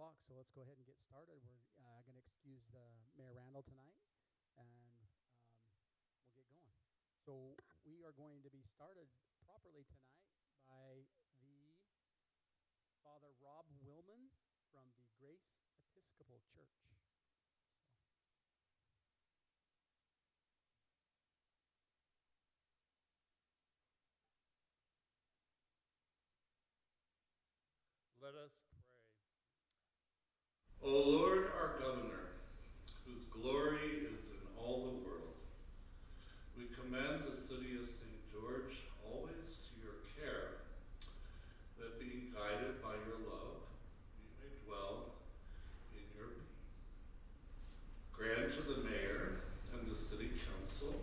o'clock, so let's go ahead and get started. We're going to excuse the Mayor Randall tonight, and we'll get going. So we are going to be started properly tonight by the Father Rob Willman from the Grace Episcopal Church. Let us pray. O Lord, our Governor, whose glory is in all the world, we commend the city of St. George always to your care, that being guided by your love, we may dwell in your peace. Grant to the mayor and the city council,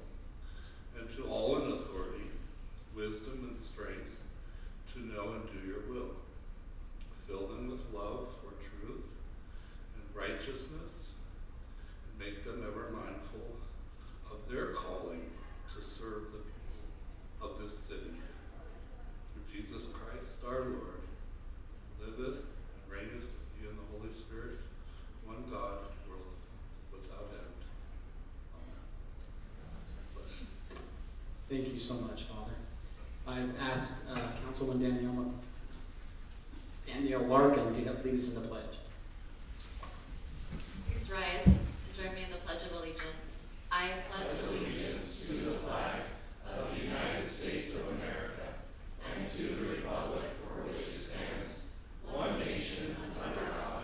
and to all in authority, wisdom and strength to know and do your will. Fill them with love for truth and righteousness, and make them ever mindful of their calling to serve the people of this city. Through Jesus Christ our Lord, who liveth and reigneth with you in the Holy Spirit, one God, world without end. Amen. Bless you. Thank you so much, Father. I've asked Councilwoman Danielle Larkin to help lead us in the pledge. Please rise and join me in the Pledge of Allegiance. I pledge allegiance to the flag of the United States of America and to the republic for which it stands, one nation under God,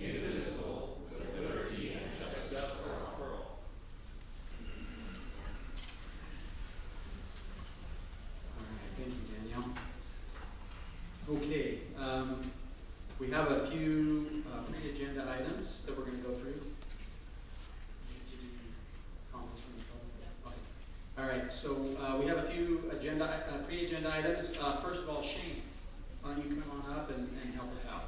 indivisible, with liberty and justice for all. All right, thank you, Danielle. Okay, we have a few pre-agenda items that we're going to go through. Comments from the public? Okay. All right, so we have a few pre-agenda items. First of all, Shane, why don't you come on up and help us out?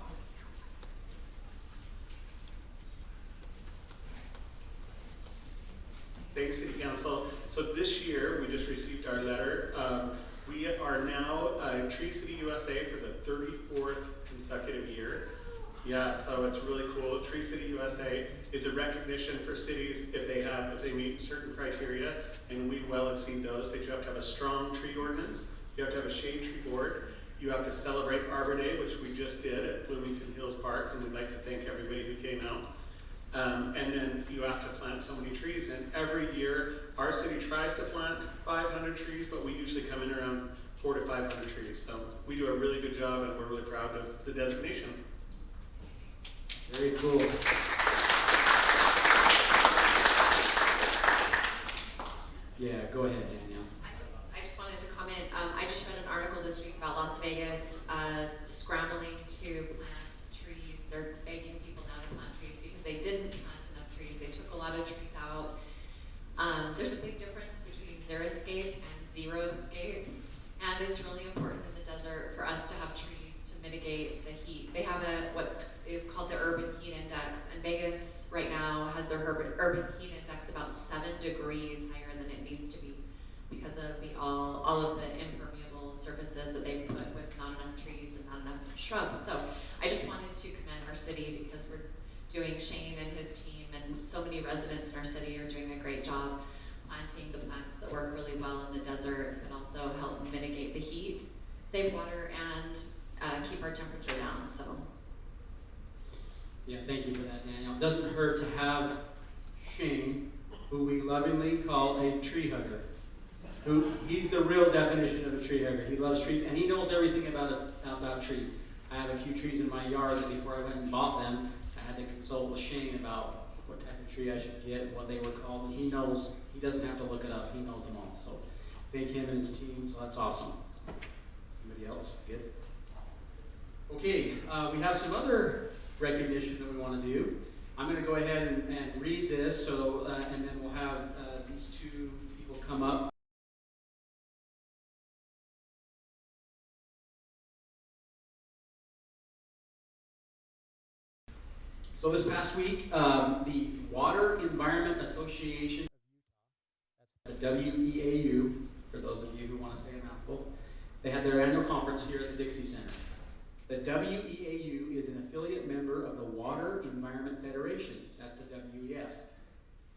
Thanks, City Council. So this year, we just received our letter. We are now Tree City USA for the 34th consecutive year. Yeah, so it's really cool. Tree City USA is a recognition for cities if they meet certain criteria, and we well exceed those. But you have to have a strong tree ordinance. You have to have a shade tree board. You have to celebrate Arbor Day, which we just did at Bloomington Hills Park, and we'd like to thank everybody who came out. And then you have to plant so many trees, and every year our city tries to plant 500 trees, but we usually come in around 400 to 500 trees. So we do a really good job, and we're really proud of the designation. Very cool. Yeah, go ahead, Danielle. I just wanted to comment. I just read an article this week about Las Vegas scrambling to plant trees. They're begging people now to plant trees because they didn't plant enough trees. They took a lot of trees out. There's a big difference between xeriscape and xeroescape, and it's really important in the desert for us to have trees to mitigate the heat. They have what is called the urban heat index, and Vegas right now has their urban heat index about 7 degrees higher than it needs to be because of all of the impermeable surfaces that they've put with not enough trees and not enough shrubs. So I just wanted to commend our city because we're doing, Shane and his team and so many residents in our city are doing a great job planting the plants that work really well in the desert and also help mitigate the heat, save water, and keep our temperature down. So. Yeah, thank you for that, Danielle. It doesn't hurt to have Shane, who we lovingly call a tree hugger. He's the real definition of a tree hugger. He loves trees, and he knows everything about trees. I have a few trees in my yard, and before I went and bought them, I had to consult with Shane about what type of tree I should get and what they were called, and he knows. He doesn't have to look it up. He knows them all. So thank him and his team, so that's awesome. Anybody else? Good? Okay, we have some other recognition that we want to do. I'm going to go ahead and read this, and then we'll have these two people come up. So this past week, the Water Environment Association of Utah, that's the WEAU, for those of you who want to say a mouthful, they had their annual conference here at the Dixie Center. The WEAU is an affiliate member of the Water Environment Federation. That's the WEF,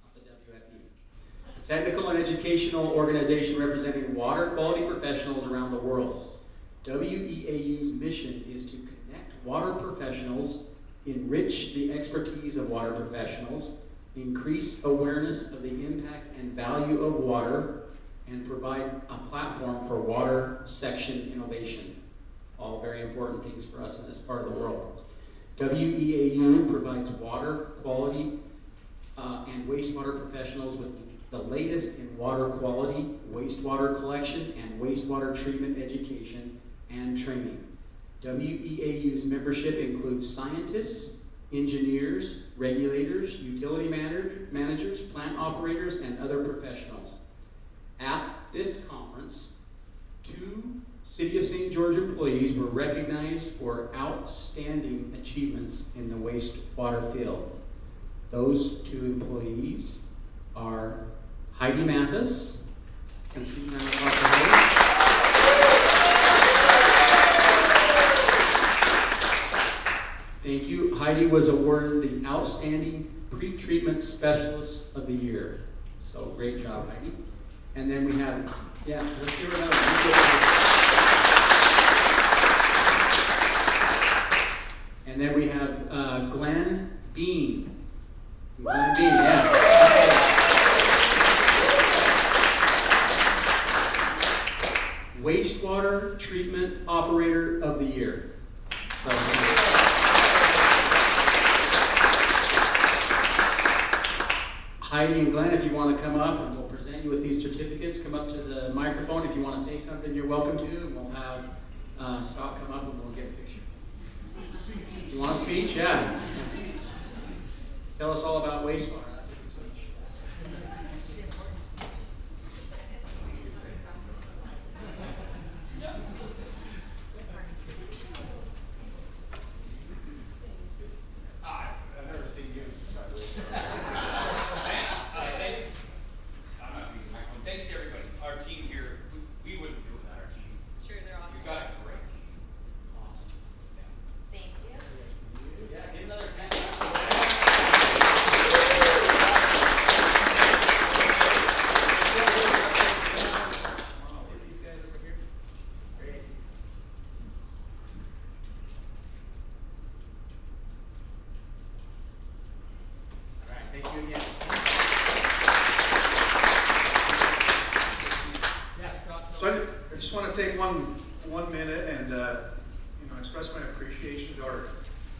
not the WFE. A technical and educational organization representing water quality professionals around the world. WEAU's mission is to connect water professionals, enrich the expertise of water professionals, increase awareness of the impact and value of water, and provide a platform for water section innovation. All very important things for us in this part of the world. WEAU provides water quality and wastewater professionals with the latest in water quality, wastewater collection, and wastewater treatment education and training. WEAU's membership includes scientists, engineers, regulators, utility managers, plant operators, and other professionals. At this conference, 2 City of St. George employees were recognized for outstanding achievements in the wastewater field. Those 2 employees are Heidi Mathis and Stephen Randall. Thank you. Heidi was awarded the Outstanding Pre-Treatment Specialist of the Year. So great job, Heidi. And then we have, let's give her another. And then we have Glenn Bean. Glenn Bean, Wastewater Treatment Operator of the Year. So, Heidi and Glenn, if you want to come up, and we'll present you with these certificates, come up to the microphone. If you want to say something, you're welcome to, and we'll have Scott come up and we'll get a picture. You want a speech? Yeah. Tell us all about wastewater. That's a good speech. I've never seen you try to Thanks. I'm not using the microphone. Thanks to everybody. Our team here, we wouldn't do it without our team. It's true, they're awesome. You've got a great team. Awesome. Thank you. Yeah, give another hand. These guys over here. Great. All right, thank you again. Yeah, Scott. So I just want to take one minute and express my appreciation to our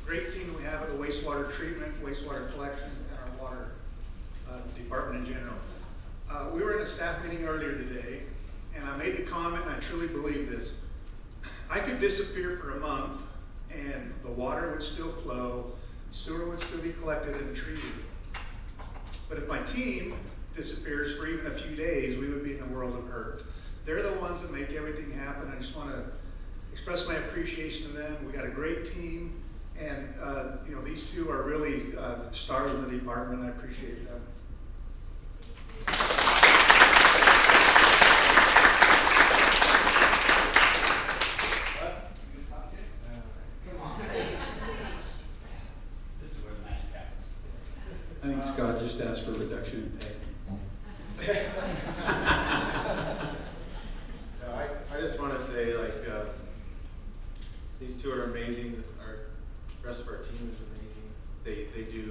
great team we have at the wastewater treatment, wastewater collection, and our water department in general. We were in a staff meeting earlier today, and I made the comment, and I truly believe this. I could disappear for a month, and the water would still flow, sewer would still be collected and treated. But if my team disappears for even a few days, we would be in a world of hurt. They're the ones that make everything happen. I just want to express my appreciation to them. We got a great team, and these 2 are really stars in the department. I appreciate them. This is where the magic happens. I think Scott just asked for a reduction in pay. No, I just want to say, these 2 are amazing. Our rest of our team is amazing. They do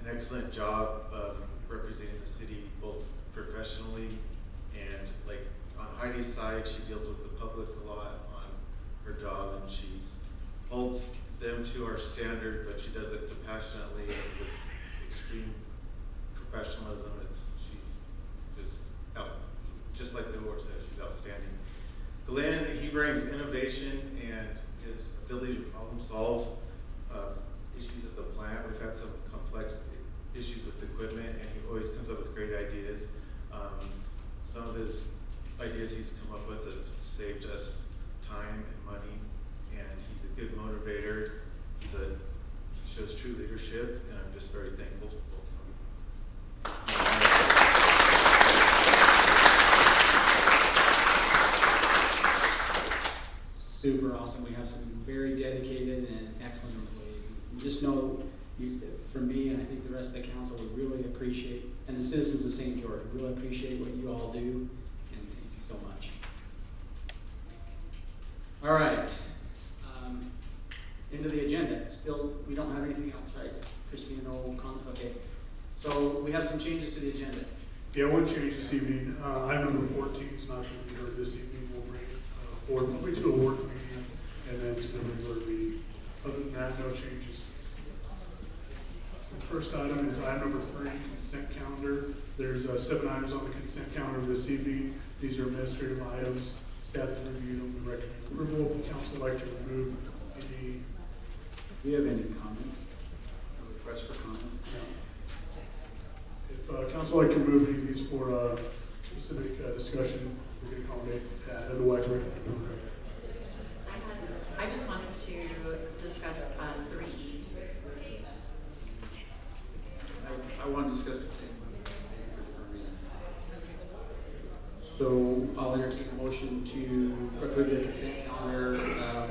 an excellent job of representing the city both professionally and on Heidi's side, she deals with the public a lot on her job, and she holds them to our standard, but she does it compassionately and with extreme professionalism. She's just like the Lord said, she's outstanding. Glenn, he brings innovation and his ability to problem solve issues at the plant. We've had some complex issues with equipment, and he always comes up with great ideas. Some of his ideas he's come up with have saved us time and money, and he's a good motivator. He shows true leadership, and I'm just very thankful for both of them. super awesome. We have some very dedicated and excellent employees. And just know, for me, and I think the rest of the council would really appreciate, and the citizens of St. George really appreciate what you all do, and thank you so much. All right, into the agenda. Still, we don't have anything else, right? Christine, no comments, okay. So we have some changes to the agenda. Yeah, one change this evening, item number 14 is not going to be heard this evening. We'll bring it forward probably to a work meeting and then to the regular meeting. Other than that, no changes. The first item is item number 3, consent calendar. There's 7 items on the consent calendar this evening. These are administrative items. Staff has reviewed them. We recommend approval. The council would like to remove any. Do you have any comments? A request for comments? No. If council would like to remove any of these for specific discussion, we can accommodate that. Otherwise, recommend. I just wanted to discuss 3E. I want to discuss the same one for different reasons. So I'll entertain a motion to approve the consent calendar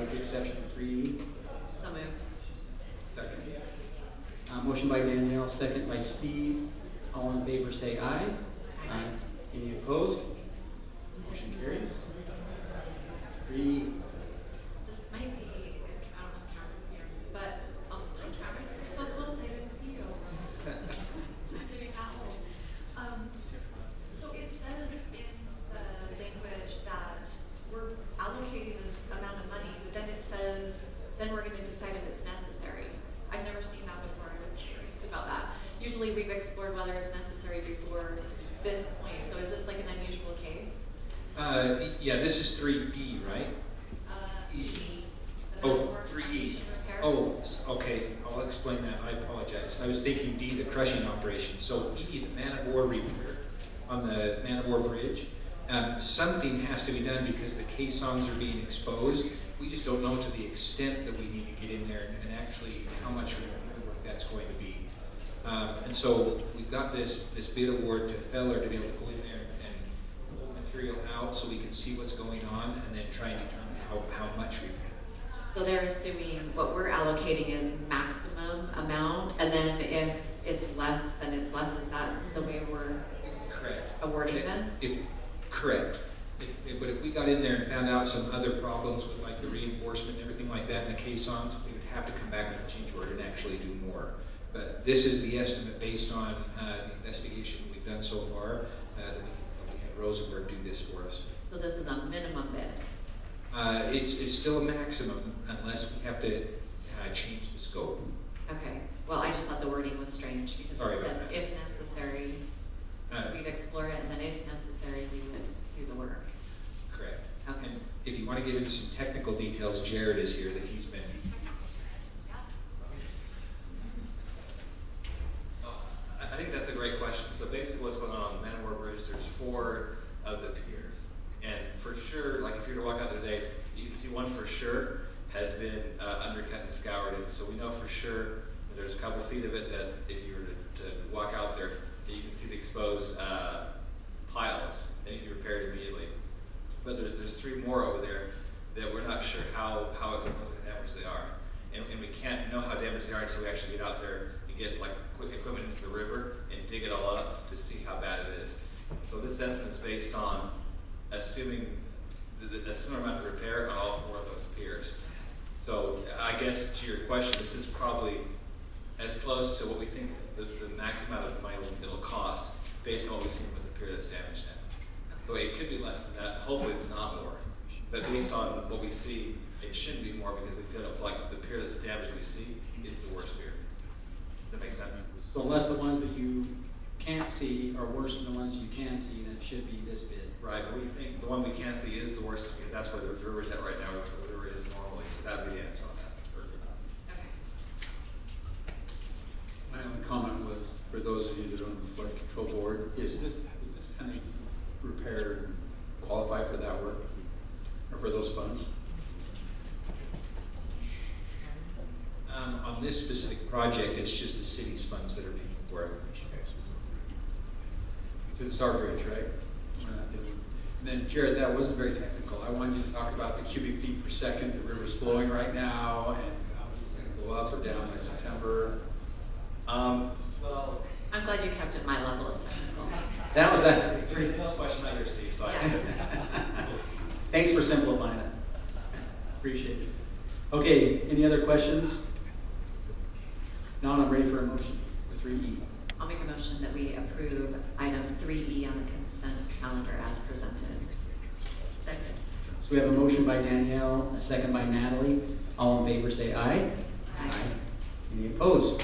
with the exception of 3E. So moved. Second. Motion by Danielle, second by Steve. All in favor say aye. Aye. Any opposed? Motion carries. 3. This might be, I don't know if Cameron's here, but, hi Cameron, you're so close, I didn't see you. I'm getting that old. So it says in the language that we're allocating this amount of money, but then it says, then we're gonna decide if it's necessary. I've never seen that before, I was curious about that. Usually we've explored whether it's necessary before this point, so is this like an unusual case? Yeah, this is 3D, right? E. Oh, 3E. Oh, okay, I'll explain that, I apologize. I was thinking D, the crushing operation. So E, the man-of-war repair on the man-of-war bridge. Something has to be done because the caissons are being exposed. We just don't know to the extent that we need to get in there and actually how much work that's going to be. And so we've got this bid award to Feller to be able to go in there and pull material out so we can see what's going on and then try and determine how much repair. So they're assuming what we're allocating is maximum amount, and then if it's less, then it's less. Is that the way we're awarding this? Correct. But if we got in there and found out some other problems with like the reinforcement and everything like that in the caissons, we would have to come back with a change order and actually do more. But this is the estimate based on the investigation we've done so far, that we had Rosenberg do this for us. So this is a minimum bid? It's still a maximum unless we have to change the scope. Okay. Well, I just thought the wording was strange because it said if necessary, so we'd explore it, and then if necessary, we would do the work. Correct. Okay. And if you want to get into some technical details, Jared is here that he's been. I think that's a great question. So basically what's going on the Man-of-War Bridge, there's 4 of the piers. And for sure, like if you were to walk out there today, you can see one for sure has been undercut and scoured. And so we know for sure that there's a couple feet of it that if you were to walk out there, that you can see the exposed piles and it can be repaired immediately. But there's 3 more over there that we're not sure how damaged they are. And we can't know how damaged they are until we actually get out there and get like quick equipment into the river and dig it all up to see how bad it is. So this estimate is based on assuming a similar amount of repair on all 4 of those piers. So I guess to your question, this is probably as close to what we think the max amount of money it'll cost based on what we've seen with the pier that's damaged now. So it could be less than that. Hopefully it's not more. But based on what we see, it shouldn't be more because we feel like the pier that's damaged we see is the worst pier. Does that make sense? So unless the ones that you can't see are worse than the ones you can see, then it should be this bid. Right, but we think the one we can't see is the worst because that's where the river's at right now, which where the river is normally. So that would be the answer on that. Okay. My only comment was, for those of you that are on the flood control board, is this kind of repair qualify for that work? Or for those funds? On this specific project, it's just the city's funds that are paying for it. It's our bridge, right? We're not doing. And then Jared, that wasn't very technical. I wanted you to talk about the cubic feet per second the river's flowing right now, and how it's going to go up or down by September. Well, I'm glad you kept it my level of technical. That was actually pretty pretty. close question out here, Steve, so Thanks for simplifying it. Appreciate it. Okay, any other questions? Now I'm ready for a motion. 3E. I'll make a motion that we approve item 3E on the consent calendar as presented. Second. So we have a motion by Danielle, a second by Natalie. All in favor say aye. Aye. Any opposed?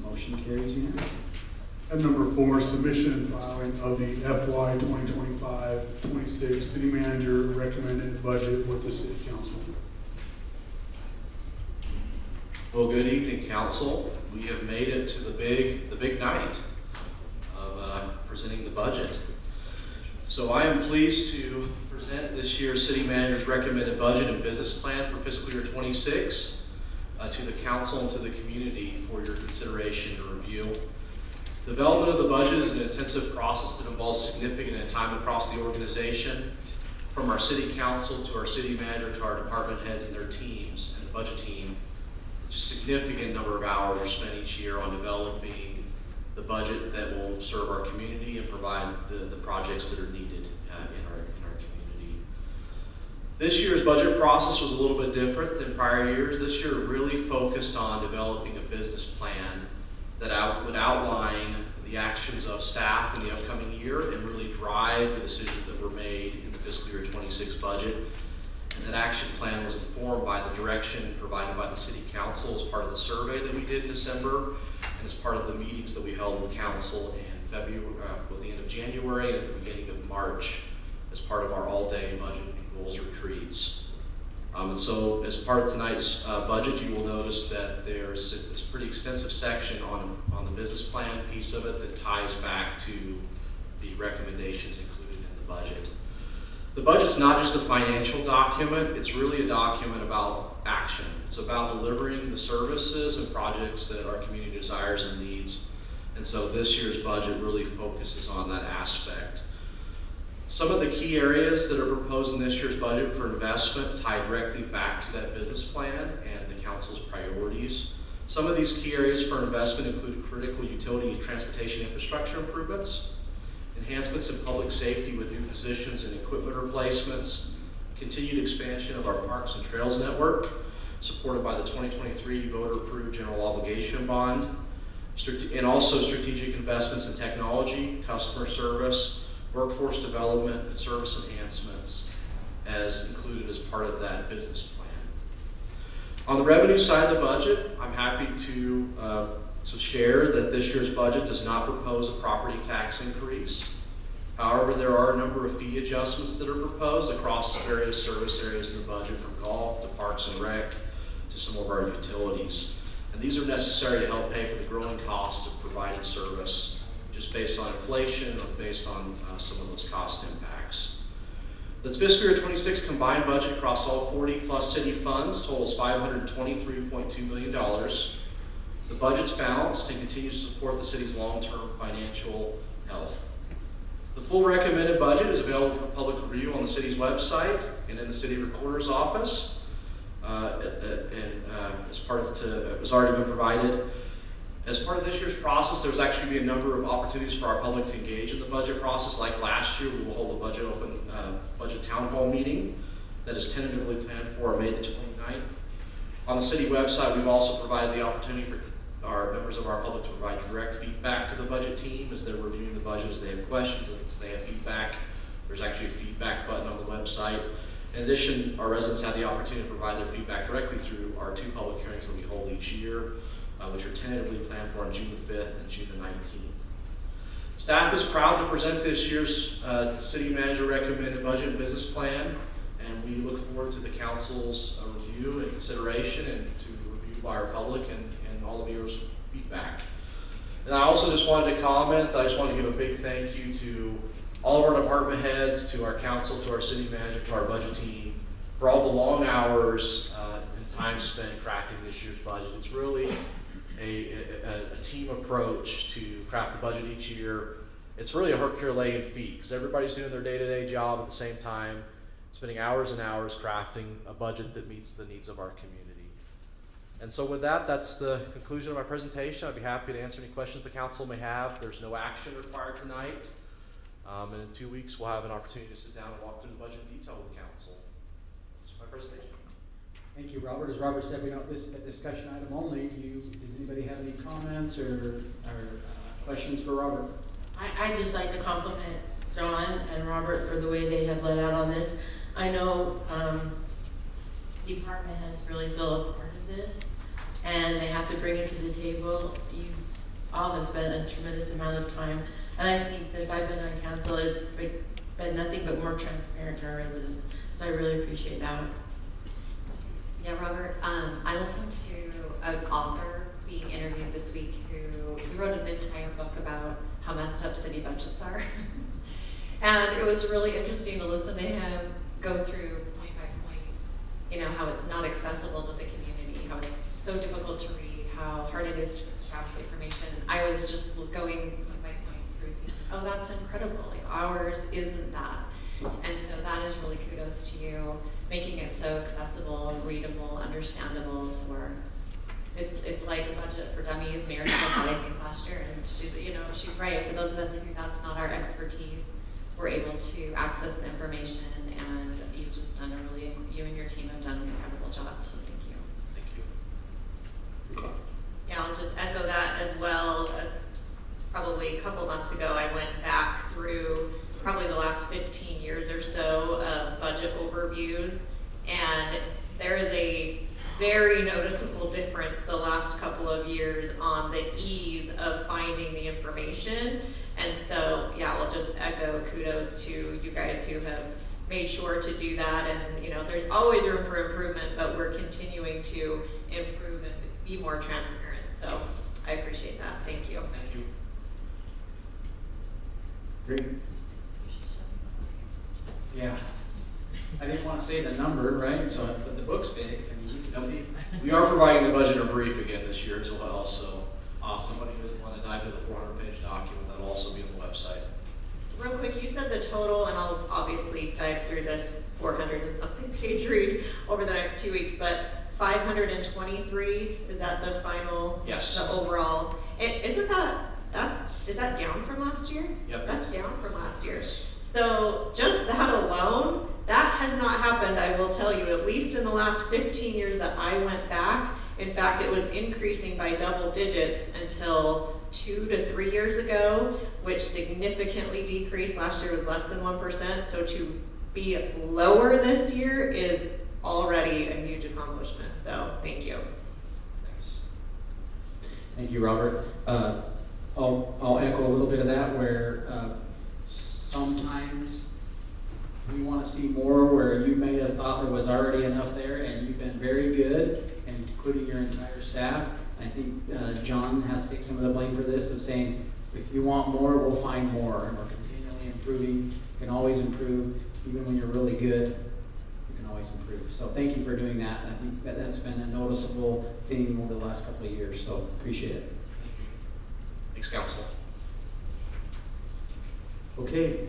Motion carries unanimously. Item number 4, submission and filing of the FY 2025-26 city manager recommended budget with the city council. Well, good evening, council. We have made it to the big night of presenting the budget. So I am pleased to present this year's city manager's recommended budget and business plan for fiscal year 26 to the council and to the community for your consideration and review. Development of the budget is an intensive process that involves significant time across the organization, from our city council to our city manager to our department heads and their teams and the budget team. A significant number of hours are spent each year on developing the budget that will serve our community and provide the projects that are needed in our community. This year's budget process was a little bit different than prior years. This year really focused on developing a business plan that would outline the actions of staff in the upcoming year and really drive the decisions that were made in the fiscal year 26 budget. And that action plan was informed by the direction provided by the city council as part of the survey that we did in December and as part of the meetings that we held with council in February, at the end of January and at the beginning of March as part of our all-day budget and goals retreats. And so as part of tonight's budget, you will notice that there's a pretty extensive section on the business plan piece of it that ties back to the recommendations included in the budget. The budget's not just a financial document, it's really a document about action. It's about delivering the services and projects that our community desires and needs. And so this year's budget really focuses on that aspect. Some of the key areas that are proposed in this year's budget for investment tie directly back to that business plan and the council's priorities. Some of these key areas for investment include critical utility and transportation infrastructure improvements, enhancements in public safety with new positions and equipment replacements, continued expansion of our parks and trails network, supported by the 2023 voter-approved general obligation bond, and also strategic investments in technology, customer service, workforce development, and service enhancements as included as part of that business plan. On the revenue side of the budget, I'm happy to share that this year's budget does not propose a property tax increase. However, there are a number of fee adjustments that are proposed across various service areas in the budget, from golf to parks and rec to some of our utilities. And these are necessary to help pay for the growing cost of providing service just based on inflation or based on some of those cost impacts. The fiscal year 26 combined budget across all 40 plus city funds totals $523.2 million. The budget's balanced and continues to support the city's long-term financial health. The full recommended budget is available for public review on the city's website and in the city recorder's office. As part of it was already been provided. As part of this year's process, there's actually be a number of opportunities for our public to engage in the budget process. Like last year, we will hold a budget town hall meeting that is tentatively planned for May the 29th. On the city website, we've also provided the opportunity for our members of our public to provide direct feedback to the budget team as they're reviewing the budget, as they have questions, as they have feedback. There's actually a feedback button on the website. In addition, our residents have the opportunity to provide their feedback directly through our 2 public hearings that we hold each year, which are tentatively planned for on June the 5th and June the 19th. Staff is proud to present this year's city manager recommended budget and business plan, and we look forward to the council's review and consideration and to review by our public and all of your feedback. And I also just wanted to comment that I just want to give a big thank you to all of our department heads, to our council, to our city manager, to our budget team for all the long hours and time spent crafting this year's budget. It's really a team approach to craft the budget each year it's really a Herculean feat because everybody's doing their day-to-day job at the same time, spending hours and hours crafting a budget that meets the needs of our community. And so with that, that's the conclusion of my presentation. I'd be happy to answer any questions the council may have. There's no action required tonight. And in 2 weeks, we'll have an opportunity to sit down and walk through the budget in detail with the council. That's my presentation. Thank you, Robert. As Robert said, this is a discussion item only. Does anybody have any comments or questions for Robert? I'd just like to compliment John and Robert for the way they have led out on this. I know the department has really felt a part of this, and they have to bring it to the table. You all have spent a tremendous amount of time, and I think since I've been on council, it's been nothing but more transparent to our residents. So I really appreciate that. Yeah, Robert, I listened to an author being interviewed this week who wrote an entire book about how messed up city budgets are. And it was really interesting to listen to him go through point by point, how it's not accessible to the community, how it's so difficult to read, how hard it is to extract information. I was just going point by point through thinking, oh, that's incredible, like ours isn't that. And so that is really kudos to you, making it so accessible, readable, understandable for, it's like a budget for dummies. Mayor said that I think last year, and she's right. For those of us who that's not our expertise, we're able to access the information, and you've just done you and your team have done an incredible job, so thank you. Thank you. Yeah, I'll just echo that as well. Probably a couple months ago, I went back through probably the last 15 years or so of budget overviews, and there is a very noticeable difference the last couple of years on the ease of finding the information. And so, yeah, I'll just echo kudos to you guys who have made sure to do that. And, there's always room for improvement, but we're continuing to improve and be more transparent. So I appreciate that. Thank you. Thank you. Great. Yeah. I didn't want to say the number, right? But the book's big. You can see. We are providing the budget and a brief again this year as well, so awesome. Somebody who doesn't want to dive into the 400-page document, that'll also be on the website. Real quick, you said the total, and I'll obviously dive through this 400 and something page read over the next 2 weeks, but 523, is that the final? Yes. The overall? Is that down from last year? Yep. That's down from last year. So just that alone, that has not happened, I will tell you, at least in the last 15 years that I went back. In fact, it was increasing by double digits until 2 to 3 years ago, which significantly decreased. Last year was less than 1%. So to be lower this year is already a huge accomplishment. So thank you. Thanks. Thank you, Robert. I'll echo a little bit of that where sometimes we want to see more where you may have thought there was already enough there, and you've been very good, including your entire staff. I think John has to take some of the blame for this, of saying, if you want more, we'll find more, and we're continually improving. You can always improve. Even when you're really good, you can always improve. So thank you for doing that. I think that's been a noticeable theme over the last couple of years, so appreciate it. Thanks, Council. Okay.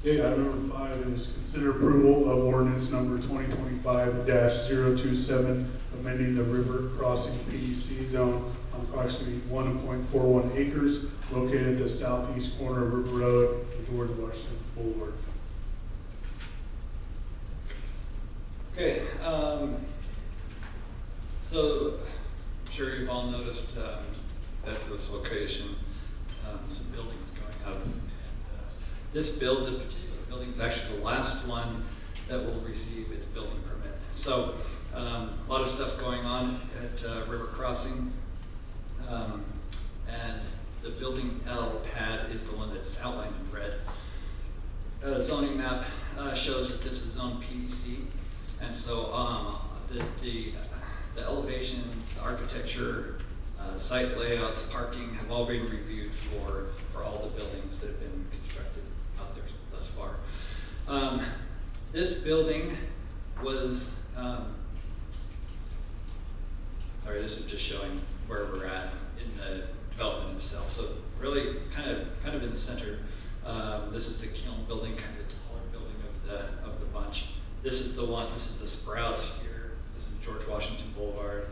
Okay, item number 5 is consider approval of ordinance number 2025-027, amending the river crossing PDC zone on approximately 1.41 acres located at the southeast corner of River Road and George Washington Boulevard. Okay, so I'm sure you've all noticed at this location some buildings going up. And, this particular building is actually the last one that will receive its building permit. So a lot of stuff going on at River Crossing, and the building L pad is the one that's outlined in red. The zoning map shows that this is zone PDC, and so the elevations, the architecture, site layouts, parking have all been reviewed for all the buildings that have been constructed out there thus far. This building was, sorry, this is just showing where we're at in the development itself. So really kind of in the center. This is the Kiln building, kind of the taller building of the bunch. This is the Sprouts here. This is George Washington Boulevard,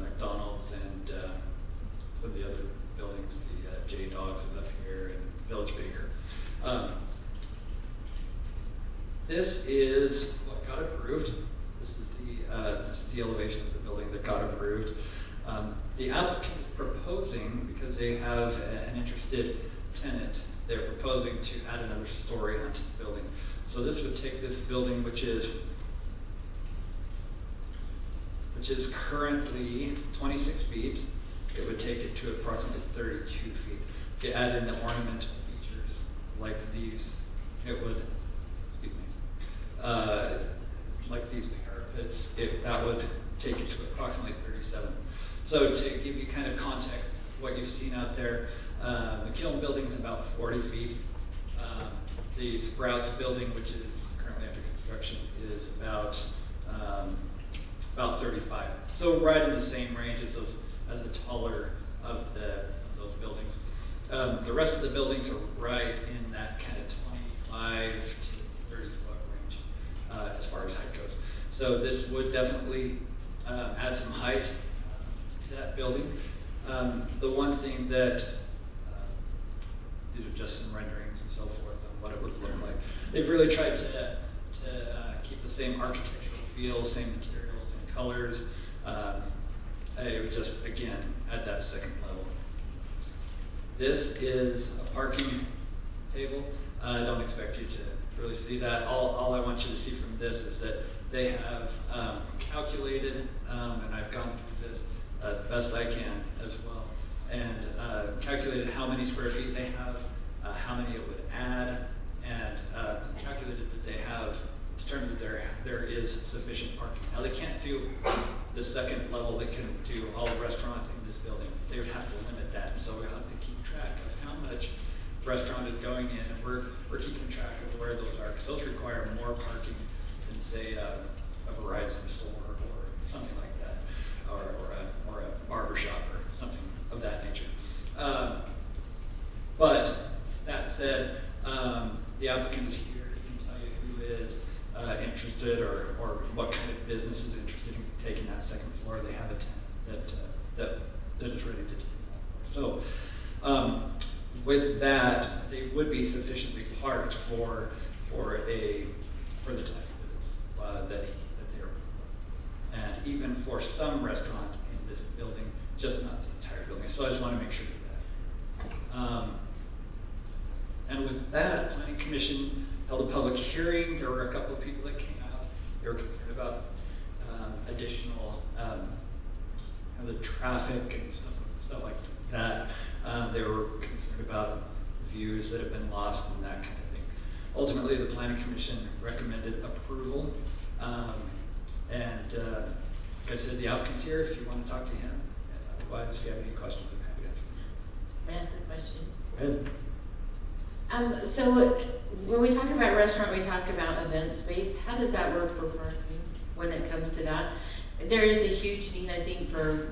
McDonald's, and some of the other buildings. The J Dogs is up here, and Village Baker. This is what got approved. This is the elevation of the building that got approved. The applicant is proposing, because they have an interested tenant, they're proposing to add another story onto the building. So this would take this building, which is currently 26 feet, it would take it to approximately 32 feet. If you add in the ornamental features like these, it would, like these parapets, that would take it to approximately 37. So to give you kind of context, what you've seen out there, the Kiln building is about 40 feet. The Sprouts building, which is currently under construction, is about 35. So right in the same range as the taller of those buildings. The rest of the buildings are right in that kind of 25 to 30 foot range as far as height goes. So this would definitely add some height to that building. The one thing that, these are just some renderings and so forth on what it would look like. They've really tried to keep the same architectural feel, same materials, same colors. It would just, again, add that second level. This is a parking table. I don't expect you to really see that. All I want you to see from this is that they have calculated, and I've gone through this best I can as well, and calculated how many square feet they have, how many it would add, and calculated that they have determined that there is sufficient parking. Now they can't do the second level, they can do all restaurant in this building. They would have to limit that, so we'll have to keep track of how much restaurant is going in, and we're keeping track of where those are, because those require more parking than, say, a Verizon store or something like that, or a barber shop or something of that nature. But that said, the applicant is here. He can tell you who is interested or what kind of business is interested in taking that second floor. They have a tenant that is ready to take that floor. So with that, they would be sufficiently parked for the type of business that they are, and even for some restaurant in this building, just not the entire building. So I just want to make sure of that. And with that, Planning Commission held a public hearing. There were a couple of people that came out. They were concerned about additional the traffic and stuff like that. They were concerned about views that have been lost and that kind of thing. Ultimately, the Planning Commission recommended approval. Like I said, the applicant's here if you want to talk to him. Otherwise, if you have any questions, I'm happy to answer. May I ask a question? Go ahead. So when we talk about restaurant, we talk about event space. How does that work for parking when it comes to that? There is a huge need, I think, for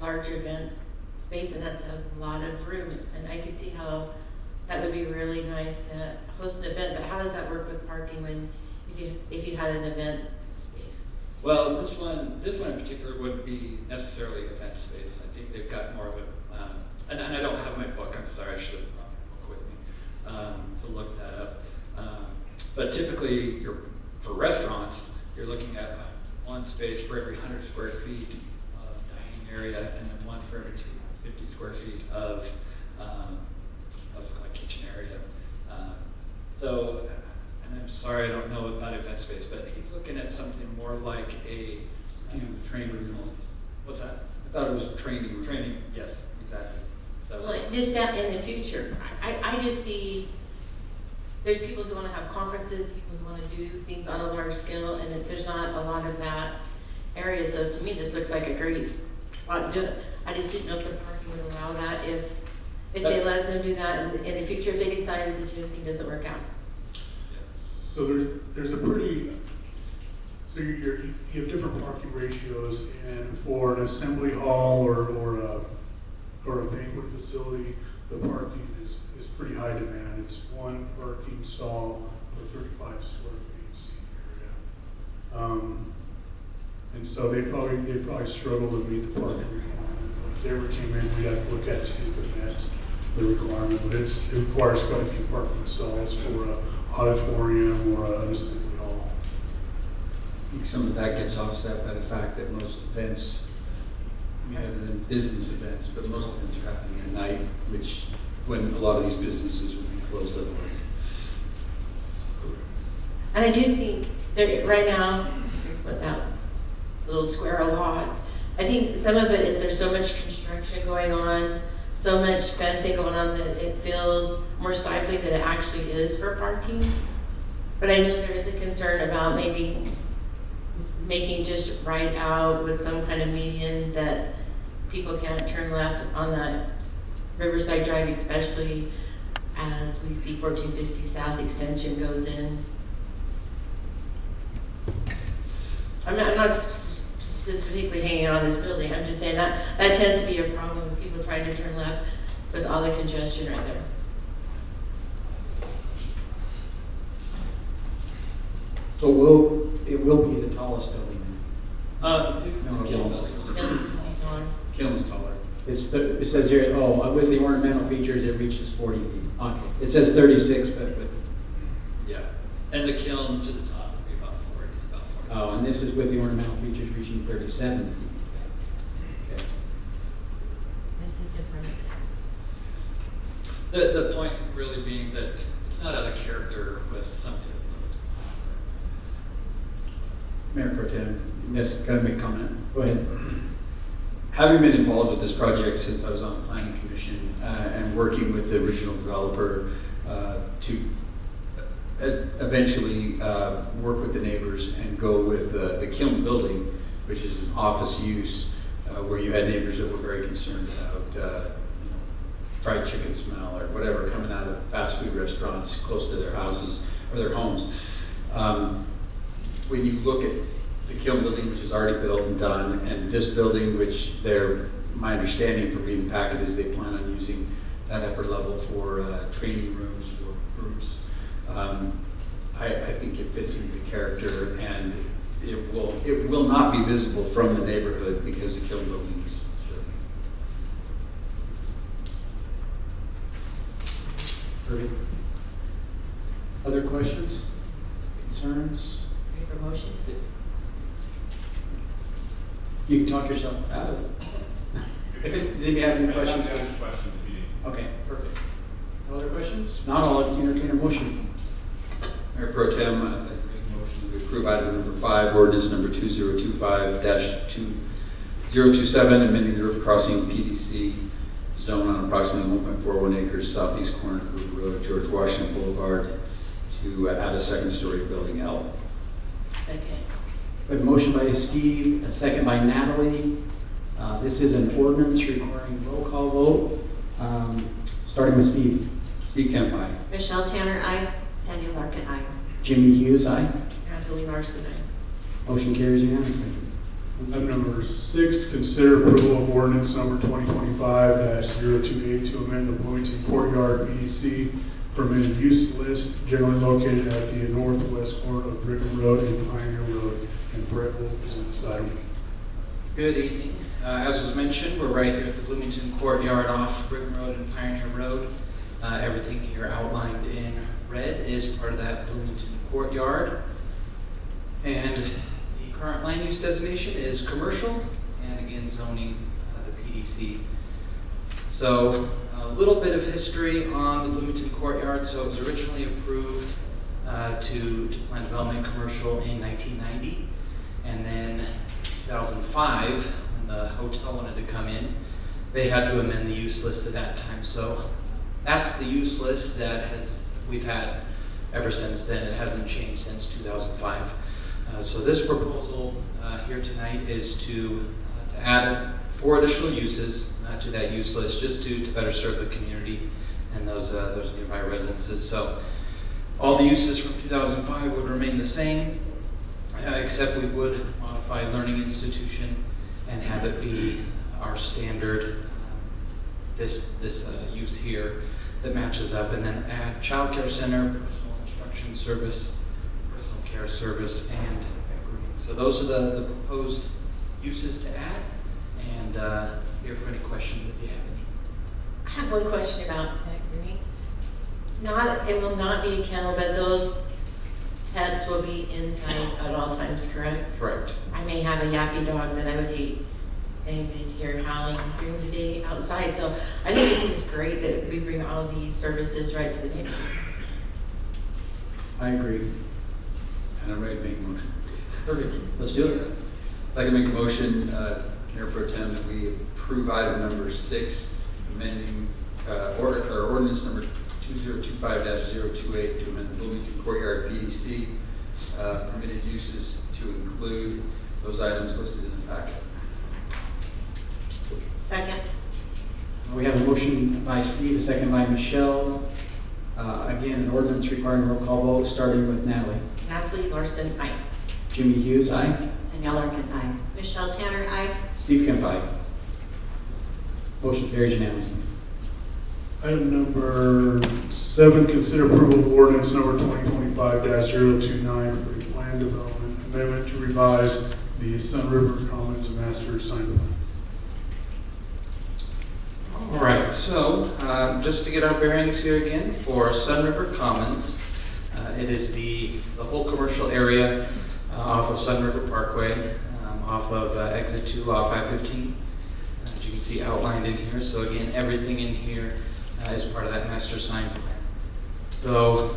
larger event space, and that's a lot of room. And I could see how that would be really nice to host an event, but how does that work with parking when, if you had an event space? Well, this one in particular wouldn't be necessarily event space. I think they've got more of a, and I don't have my book, I'm sorry, I should have brought my book with me to look that up. But typically, for restaurants, you're looking at one space for every 100 square feet of dining area, and then one for every 250 square feet of kitchen area. And I'm sorry, I don't know about event space, but he's looking at something more like a training room. What's that? I thought it was training room. Training, yes, exactly. So, Well, just that in the future, I just see there's people who want to have conferences, people who want to do things on a large scale, and there's not a lot of that area. So to me, this looks like a great spot to do it. I just didn't know if the parking would allow that, if they let them do that in the future, if they decided the June thing doesn't work out. So there's a pretty, so you have different parking ratios, and for an assembly hall or or a banquet facility, the parking is pretty high demand. It's one parking stall per 35 square feet seating area. And so they probably struggle to meet the parking requirement. If they ever came in, we'd have to look at it, see if it met the requirement, but it requires quite a few parking stalls for an auditorium or an assembly hall. I think some of that gets offset by the fact that most events, other than business events, but most events are happening at night, which when a lot of these businesses would be closed otherwise. And I do think there, right now, with that little square lot, I think some of it is there's so much construction going on, so much fencing going on that it feels more stifling than it actually is for parking. But I know there is a concern about maybe making just right out with some kind of median that people can't turn left on that Riverside Drive, especially as we see 1450 South Extension goes in. I'm not specifically hanging on this building. I'm just saying that tends to be a problem with people trying to turn left with all the congestion right there. So it will be the tallest building? No, Kiln. Kiln's taller. It says here, with the ornamental features, it reaches 40 feet. Okay. It says 36, but with. Yeah. And the kiln to the top would be about 40. It's about 40. Oh, and this is with the ornamental features reaching 37 feet. Okay. This is different. The point really being that it's not out of character with something. Mayor Pro Tem, yes, can I make a comment? Go ahead. Having been involved with this project since I was on the Planning Commission and working with the original developer to eventually work with the neighbors and go with the Kiln building, which is an office use, where you had neighbors that were very concerned about fried chicken smell or whatever coming out of fast food restaurants close to their houses or their homes. When you look at the Kiln building, which is already built and done, and this building, which my understanding from reading the packet is they plan on using that upper level for training rooms or groups. I think it fits into the character, and it will not be visible from the neighborhood because the Kiln building is Perfect. Other questions? Concerns? Ready for motion? You can talk yourself out of it. Does anybody have any questions? Okay, perfect. No other questions? Not, I'll entertain a motion. Mayor Pro Tem, I'd like to make a motion to approve item number 5, ordinance number 2025-2027, amending the roof crossing PDC zone on approximately 1.41 acres southeast corner of River Road, George Washington Boulevard, to add a second-story building L. Second. We have a motion by Steve, a second by Natalie. This is an ordinance requiring roll call vote. Starting with Steve. Steve Kemp, aye. Michelle Tanner, aye. Tanya Larkin, aye. Jimmy Hughes, aye. Natalie Larson, aye. Motion carries unanimously. Item number 6, consider approval of ordinance number 2025-028 to amend the Bloomington Courtyard PDC permitted use list generally located at the northwest corner of Brigham Road and Pioneer Road. And Brett will present this item. Good evening. As was mentioned, we're right here at the Bloomington Courtyard off Brigham Road and Pioneer Road. Everything here outlined in red is part of that Bloomington Courtyard. And the current land use designation is commercial, and again zoning the PDC. So a little bit of history on the Bloomington Courtyard. So it was originally approved to plan development commercial in 1990. And then 2005, when the hotel wanted to come in, they had to amend the use list at that time. So that's the use list that we've had ever since then. It hasn't changed since 2005. So this proposal here tonight is to add 4 additional uses to that use list, just to better serve the community and those nearby residences. So all the uses from 2005 would remain the same, except we would modify learning institution and have it be our standard this use here that matches up, and then add childcare center, personal instruction service, personal care service, and grooming. So those are the proposed uses to add, and here for any questions if you have any. I have one question about pet grooming. It will not be a kennel, but those pets will be inside at all times, correct? Correct. I may have a yappy dog that I would hate anybody to hear howling during the day outside. So I think this is great that we bring all these services right to the neighborhood. I agree. And I'm ready to make a motion. Perfect. Let's do it. I'd like to make a motion, Mayor Pro Tem, that we approve item number 6, amending, ordinance number 2025-028 to amend the Bloomington Courtyard PDC permitted uses to include those items listed in the packet. Second. We have a motion by Steve, a second by Michelle. Again, an ordinance requiring roll call vote, starting with Natalie. Natalie Larson, aye. Jimmy Hughes, aye. Danielle Larkin, aye. Michelle Tanner, aye. Steve Kemp, aye. Motion carries unanimously. Item number 7, consider approval of ordinance number 2025-029 for the plan development amendment to revise the Sun River Commons master sign plan. All right, so just to get our bearings here again, for Sun River Commons, it is the whole commercial area off of Sun River Parkway, off of exit 2 off I-15, as you can see outlined in here. So again, everything in here is part of that master sign plan. So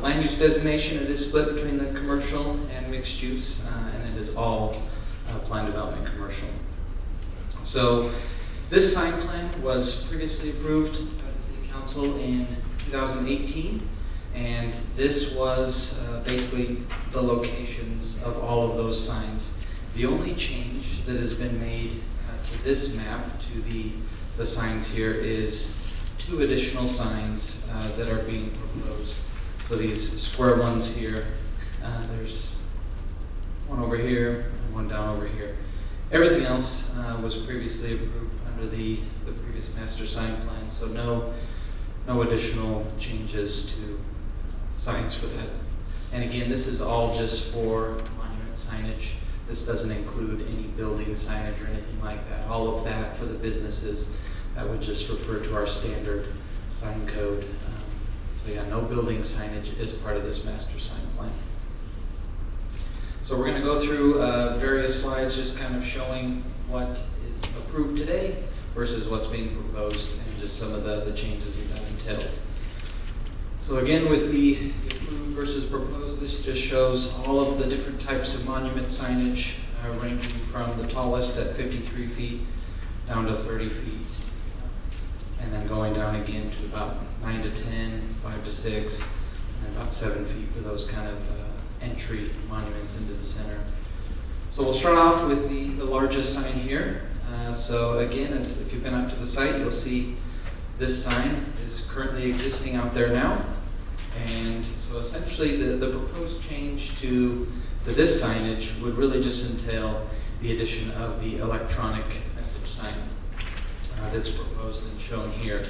land use designation, it is split between the commercial and mixed use, and it is all plan development commercial. So this sign plan was previously approved by the City Council in 2018, and this was basically the locations of all of those signs. The only change that has been made to this map, to the signs here, is 2 additional signs that are being proposed. So these square ones here, there's one over here and one down over here. Everything else was previously approved under the previous master sign plan, so no additional changes to signs for that. And again, this is all just for monument signage. This doesn't include any building signage or anything like that. All of that for the businesses, that would just refer to our standard sign code. So yeah, no building signage is part of this master sign plan. So we're going to go through various slides just kind of showing what is approved today versus what's being proposed and just some of the changes that entails. So again, with the approved versus proposed, this just shows all of the different types of monument signage ranging from the tallest at 53 feet down to 30 feet. And then going down again to about 9 to 10, 5 to 6, and about 7 feet for those kind of entry monuments into the center. So we'll start off with the largest sign here. So again, if you've been up to the site, you'll see this sign is currently existing out there now. And so essentially the proposed change to this signage would really just entail the addition of the electronic message sign that's proposed and shown here.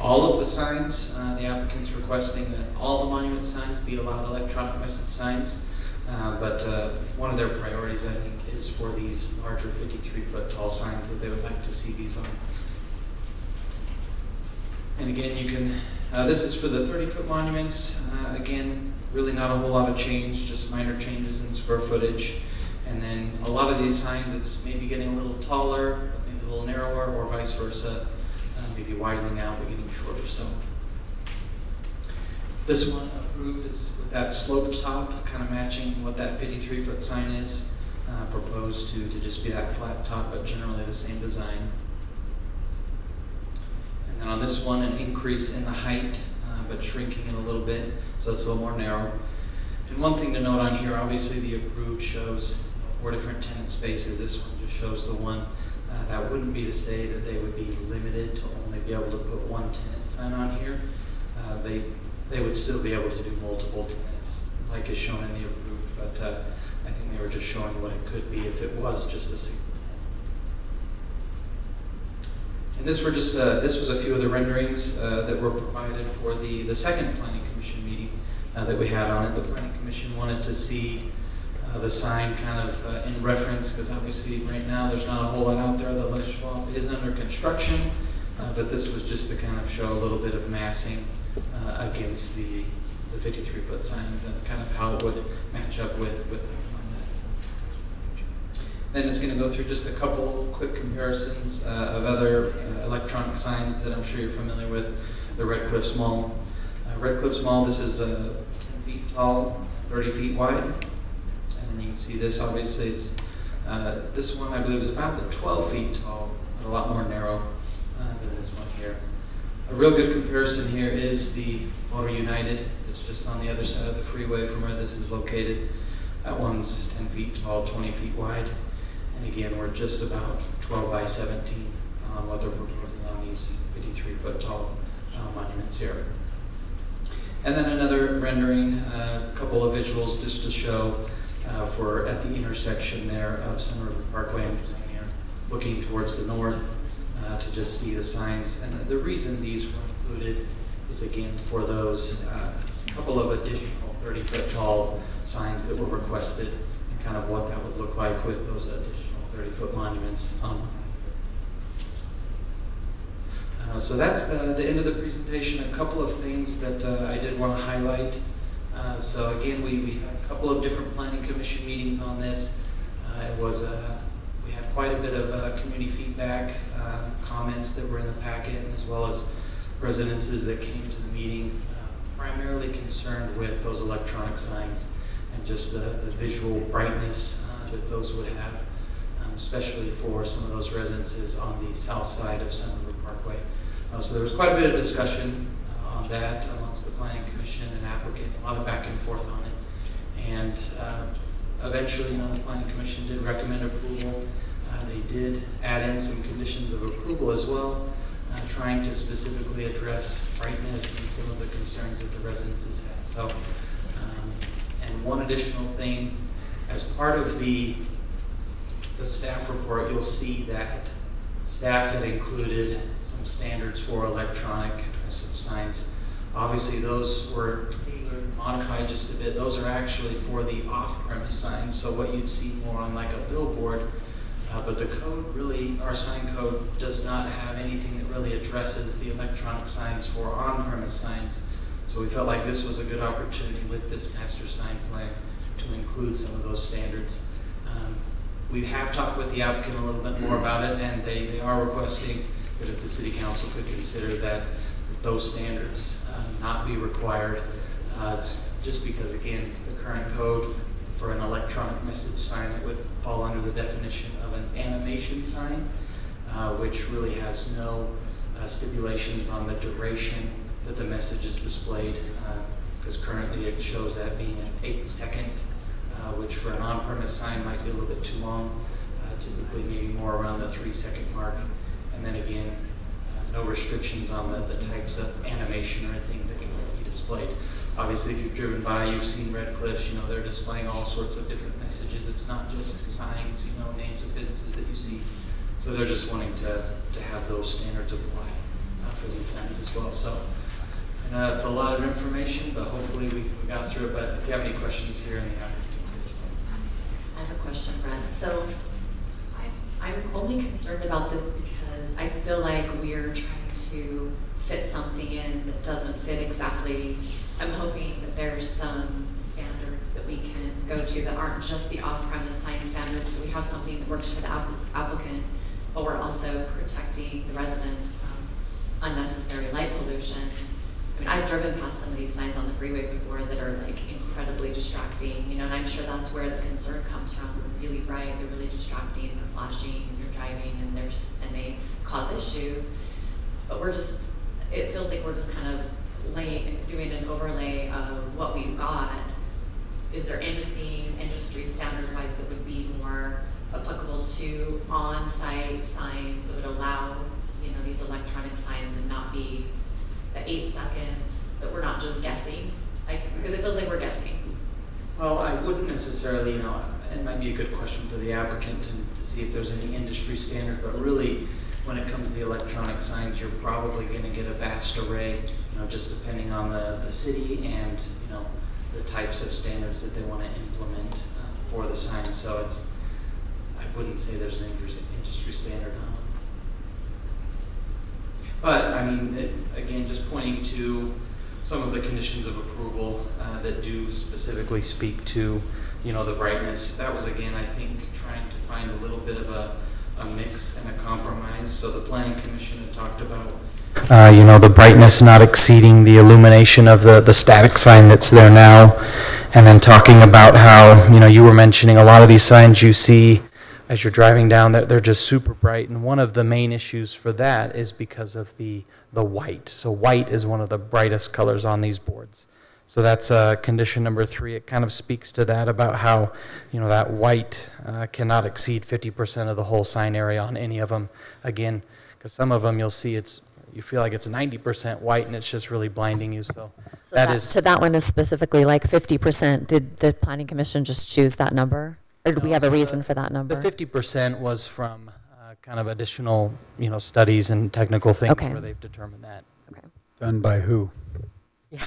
All of the signs, the applicant's requesting that all the monument signs be allowed electronic message signs, but one of their priorities, I think, is for these larger 53-foot tall signs that they would like to see these on. And again, you can, this is for the 30-foot monuments. Again, really not a whole lot of change, just minor changes in square footage. And then a lot of these signs, it's maybe getting a little taller, maybe a little narrower, or vice versa. Maybe widening out, but getting shorter. So this one approved is with that sloped top, kind of matching what that 53-foot sign is. Proposed to just be that flat top, but generally the same design. And then on this one, an increase in the height, but shrinking it a little bit, so it's a little more narrow. And one thing to note on here, obviously the approved shows 4 different tenant spaces. This one just shows the one. That wouldn't be to say that they would be limited to only be able to put one tenant sign on here. They would still be able to do multiple tenants, like is shown in the approved, but I think they were just showing what it could be if it was just a single tenant. And this was a few of the renderings that were provided for the second Planning Commission meeting that we had on it. The Planning Commission wanted to see the sign kind of in reference, because obviously right now there's not a whole lot out there. The Les Schwab is under construction, but this was just to kind of show a little bit of massing against the 53-foot signs and kind of how it would match up with that. Then it's going to go through just a couple quick comparisons of other electronic signs that I'm sure you're familiar with. The Red Cliffs Mall. Red Cliffs Mall, this is 10 feet tall, 30 feet wide. And then you can see this, obviously it's, this one I believe is about the 12 feet tall, but a lot more narrow than this one here. A real good comparison here is the Motor United. It's just on the other side of the freeway from where this is located. That one's 10 feet tall, 20 feet wide. And again, we're just about 12 by 17 on what they're proposing on these 53-foot tall monuments here. And then another rendering, a couple of visuals just to show for at the intersection there of Sun River Parkway and Pioneer, looking towards the north to just see the signs. And the reason these were included is again for those couple of additional 30-foot tall signs that were requested, and kind of what that would look like with those additional 30-foot monuments. So that's the end of the presentation. A couple of things that I did want to highlight. So again, we had a couple of different Planning Commission meetings on this. We had quite a bit of community feedback, comments that were in the packet, as well as residences that came to the meeting, primarily concerned with those electronic signs and just the visual brightness that those would have, especially for some of those residences on the south side of Sun River Parkway. So there was quite a bit of discussion on that amongst the Planning Commission and applicant, a lot of back and forth on it. And eventually, the Planning Commission did recommend approval. They did add in some conditions of approval as well, trying to specifically address brightness and some of the concerns that the residences had. So, and one additional thing, as part of the staff report, you'll see that staff had included some standards for electronic message signs. Obviously, those were tailored, modified just a bit. Those are actually for the off-premise signs, so what you'd see more on like a billboard. But the code really, our sign code does not have anything that really addresses the electronic signs for on-premise signs. So we felt like this was a good opportunity with this master sign plan to include some of those standards. We have talked with the applicant a little bit more about it, and they are requesting that if the city council could consider that those standards not be required, just because again, the current code for an electronic message sign, it would fall under the definition of an animation sign, which really has no stipulations on the duration that the message is displayed, because currently it shows that being an 8-second, which for an on-premise sign might be a little bit too long, typically maybe more around the 3-second mark. And then again, no restrictions on the types of animation or anything that can be displayed. Obviously, if you've driven by, you've seen Red Cliffs, you know, they're displaying all sorts of different messages. It's not just signs, you know, names of businesses that you see. So they're just wanting to have those standards apply for these signs as well. So I know it's a lot of information, but hopefully we got through it. But if you have any questions here in the audience. I have a question, Brent. So I'm only concerned about this because I feel like we're trying to fit something in that doesn't fit exactly. I'm hoping that there's some standards that we can go to that aren't just the off-premise sign standards, so we have something that works for the applicant, but we're also protecting the residents from unnecessary light pollution. I mean, I've driven past some of these signs on the freeway before that are like incredibly distracting, you know, and I'm sure that's where the concern comes from. They're really bright, they're really distracting, they're flashing, and you're driving, and they cause issues. But it feels like we're just kind of doing an overlay of what we've got. Is there anything industry standard-wise that would be more applicable to on-site signs that would allow, you know, these electronic signs and not be the 8 seconds, that we're not just guessing? Because it feels like we're guessing. Well, I wouldn't necessarily, you know, it might be a good question for the applicant to see if there's any industry standard, but really when it comes to the electronic signs, you're probably going to get a vast array, just depending on the city and, the types of standards that they want to implement for the signs. So I wouldn't say there's an industry standard on it. But, I mean, again, just pointing to some of the conditions of approval that do specifically speak to, the brightness. That was, again, I think, trying to find a little bit of a mix and a compromise. So the Planning Commission had talked about the brightness not exceeding the illumination of the static sign that's there now. And then talking about how, you were mentioning a lot of these signs you see as you're driving down, they're just super bright. And one of the main issues for that is because of the white. So white is one of the brightest colors on these boards. So that's condition number 3. It kind of speaks to that, about how, that white cannot exceed 50% of the whole sign area on any of them. Again, because some of them you'll see you feel like it's 90% white and it's just really blinding you. So that is. So that one is specifically like 50%. Did the Planning Commission just choose that number? Or do we have a reason for that number? The 50% was from kind of additional, studies and technical things where they've determined that. Okay. Done by who? Yeah.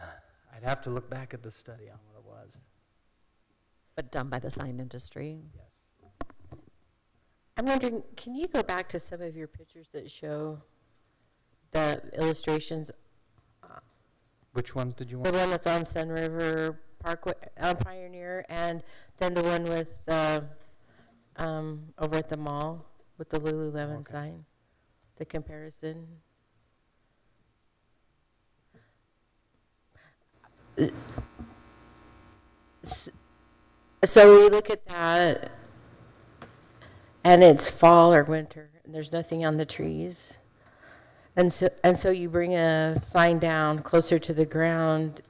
I'd have to look back at the study on what it was. But done by the sign industry? Yes. I'm wondering, can you go back to some of your pictures that show the illustrations? Which ones did you want? The one that's on Sun River Parkway, on Pioneer, and then the one with over at the mall with the Lululemon sign, the comparison. So we look at that, and it's fall or winter, and there's nothing on the trees. And so you bring a sign down closer to the ground.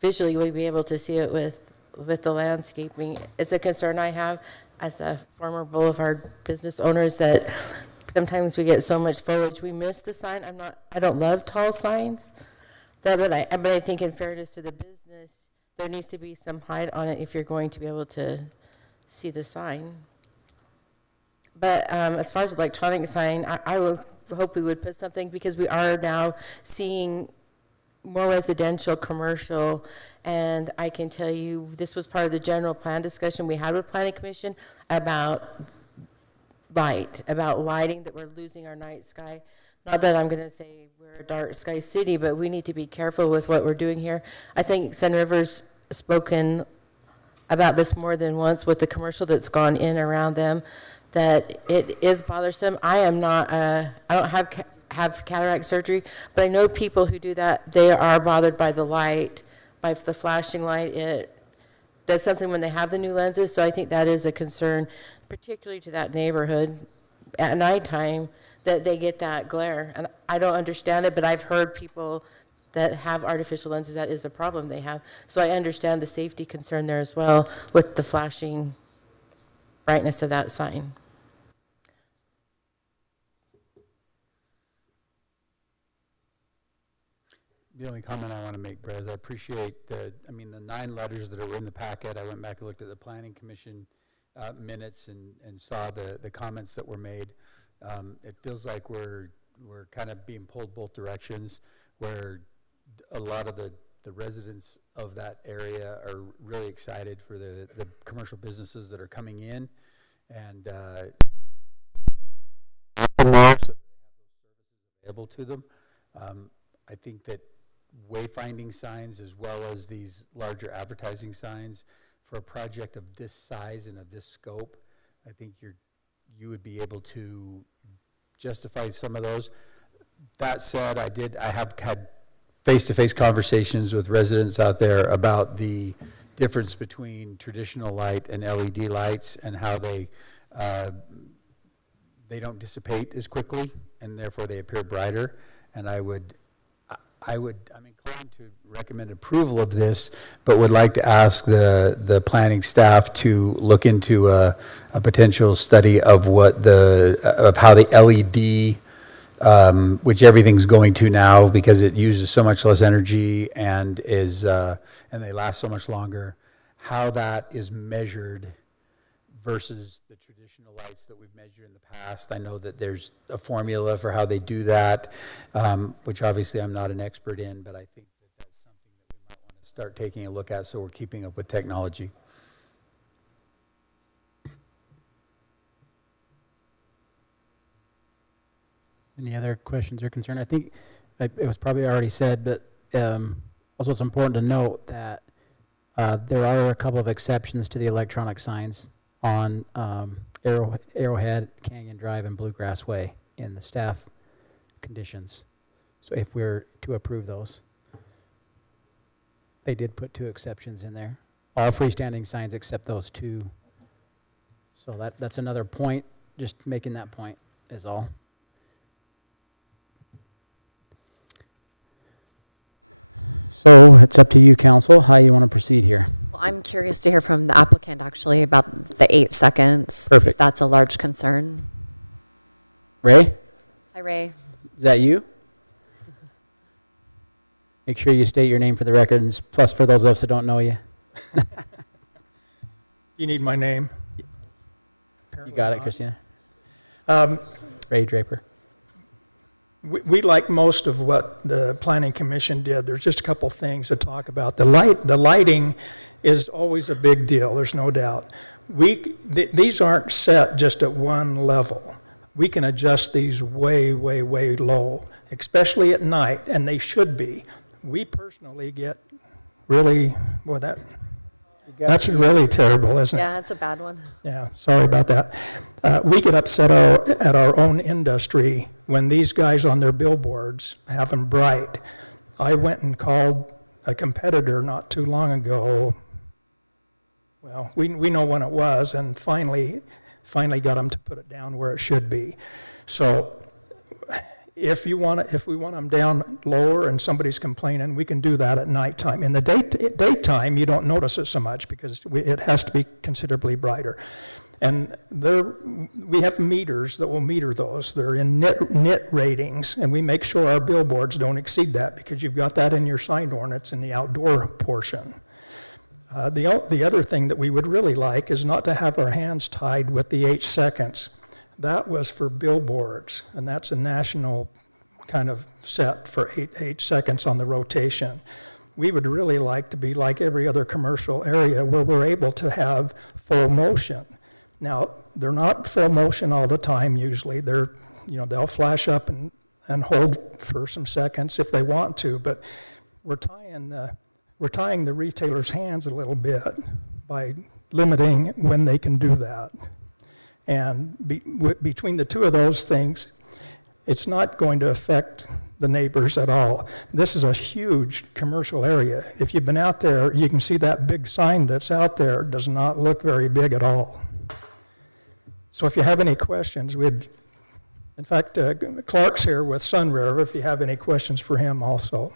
Visually, we'll be able to see it with the landscaping. It's a concern I have as a former Boulevard business owner, is that sometimes we get so much foliage, we miss the sign. I don't love tall signs, but I think in fairness to the business, there needs to be some height on it if you're going to be able to see the sign. But as far as electronic sign, I would hope we would put something, because we are now seeing more residential, commercial, and I can tell you this was part of the general plan discussion we had with Planning Commission about lighting, that we're losing our night sky. Not that I'm going to say we're a dark sky city, but we need to be careful with what we're doing here. I think Sun River's spoken about this more than once with the commercial that's gone in around them, that it is bothersome. I don't have cataract surgery, but I know people who do that. They are bothered by the light, by the flashing light. It does something when they have the new lenses, so I think that is a concern, particularly to that neighborhood at nighttime, that they get that glare. And I don't understand it, but I've heard people that have artificial lenses, that is a problem they have. So I understand the safety concern there as well with the flashing brightness of that sign. The only comment I want to make, Brett, is I appreciate the 9 letters that are in the packet. I went back and looked at the Planning Commission minutes and saw the comments that were made. It feels like we're kind of being pulled both directions, where a lot of the residents of that area are really excited for the commercial businesses that are coming in, and available to them. I think that wayfinding signs, as well as these larger advertising signs, for a project of this size and of this scope, I think you would be able to justify some of those. That said, I have had face-to-face conversations with residents out there about the difference between traditional light and LED lights, and how they don't dissipate as quickly, and therefore they appear brighter. And I'm inclined to recommend approval of this, but would like to ask the planning staff to look into a potential study of how the LED, which everything's going to now because it uses so much less energy and and they last so much longer, how that is measured versus the traditional lights that we've measured in the past. I know that there's a formula for how they do that, which obviously I'm not an expert in, but I think that that's something that we might want to start taking a look at so we're keeping up with technology. Any other questions or concern? I think it was probably already said, but also it's important to note that there are a couple of exceptions to the electronic signs on Arrowhead, Canyon Drive, and Bluegrass Way in the staff conditions. So if we're to approve those, they did put 2 exceptions in there. All freestanding signs except those 2. So that's another point, just making that point is all. So it's up to you, council, how you want to proceed here. Well, I'm curious to hear from the applicant actually about the 8 seconds. Perfect. If that's a large concern. Ray? Hi, Ray. Is that you? Make sure you state your name for the record, and plus for those of us that don't know you. You need my name? You got it, Christina. Ray Draper. We like most of what the Planning Commission did. There's just a couple things to talk about. The lighting is always a big deal, there's no doubt. These aren't set just at one level. We can adjust these way, way, way low, especially at night, and they should be. We personally get really, boy, that's really terrible, isn't it? Yeah, it's a bad one. Yeah, sorry about that. We get upset at our own industry when these guys on their billboards have them bright. I went and called a competitor not too long ago. Well, we know when it was, and finally got them to put it down where it should be. So if we want them down lower and somebody's complaining, we can do that at nighttime. In the daytime, you don't notice it so much because it has to be considerably brighter. And we have meters that will meter those. They're in nit ratings, and we make sure our billboards don't exceed that because you've got that in your sign ordinance in the outdoor portion. The other thing that we would really like is not to have our hands tied with the 8 seconds. That was for billboards, and that's a national kind of set for 8 seconds on the rotation. We would really like to be like every other commercial area where we're able to have full motion. Now, they're not full motion all the time usually. They'll flash up and hold for some seconds if they want to, but we're tying the retailer's hands a little bit by limiting when they can do that. And between the two of those things, it's not going to affect the neighbors at all. This is a huge commercial area. If you've been out there, you can see that big sign that's out there does not look very big at all. So if you have any questions, in fact, Clark's here with Sunriver if you have any questions for him also.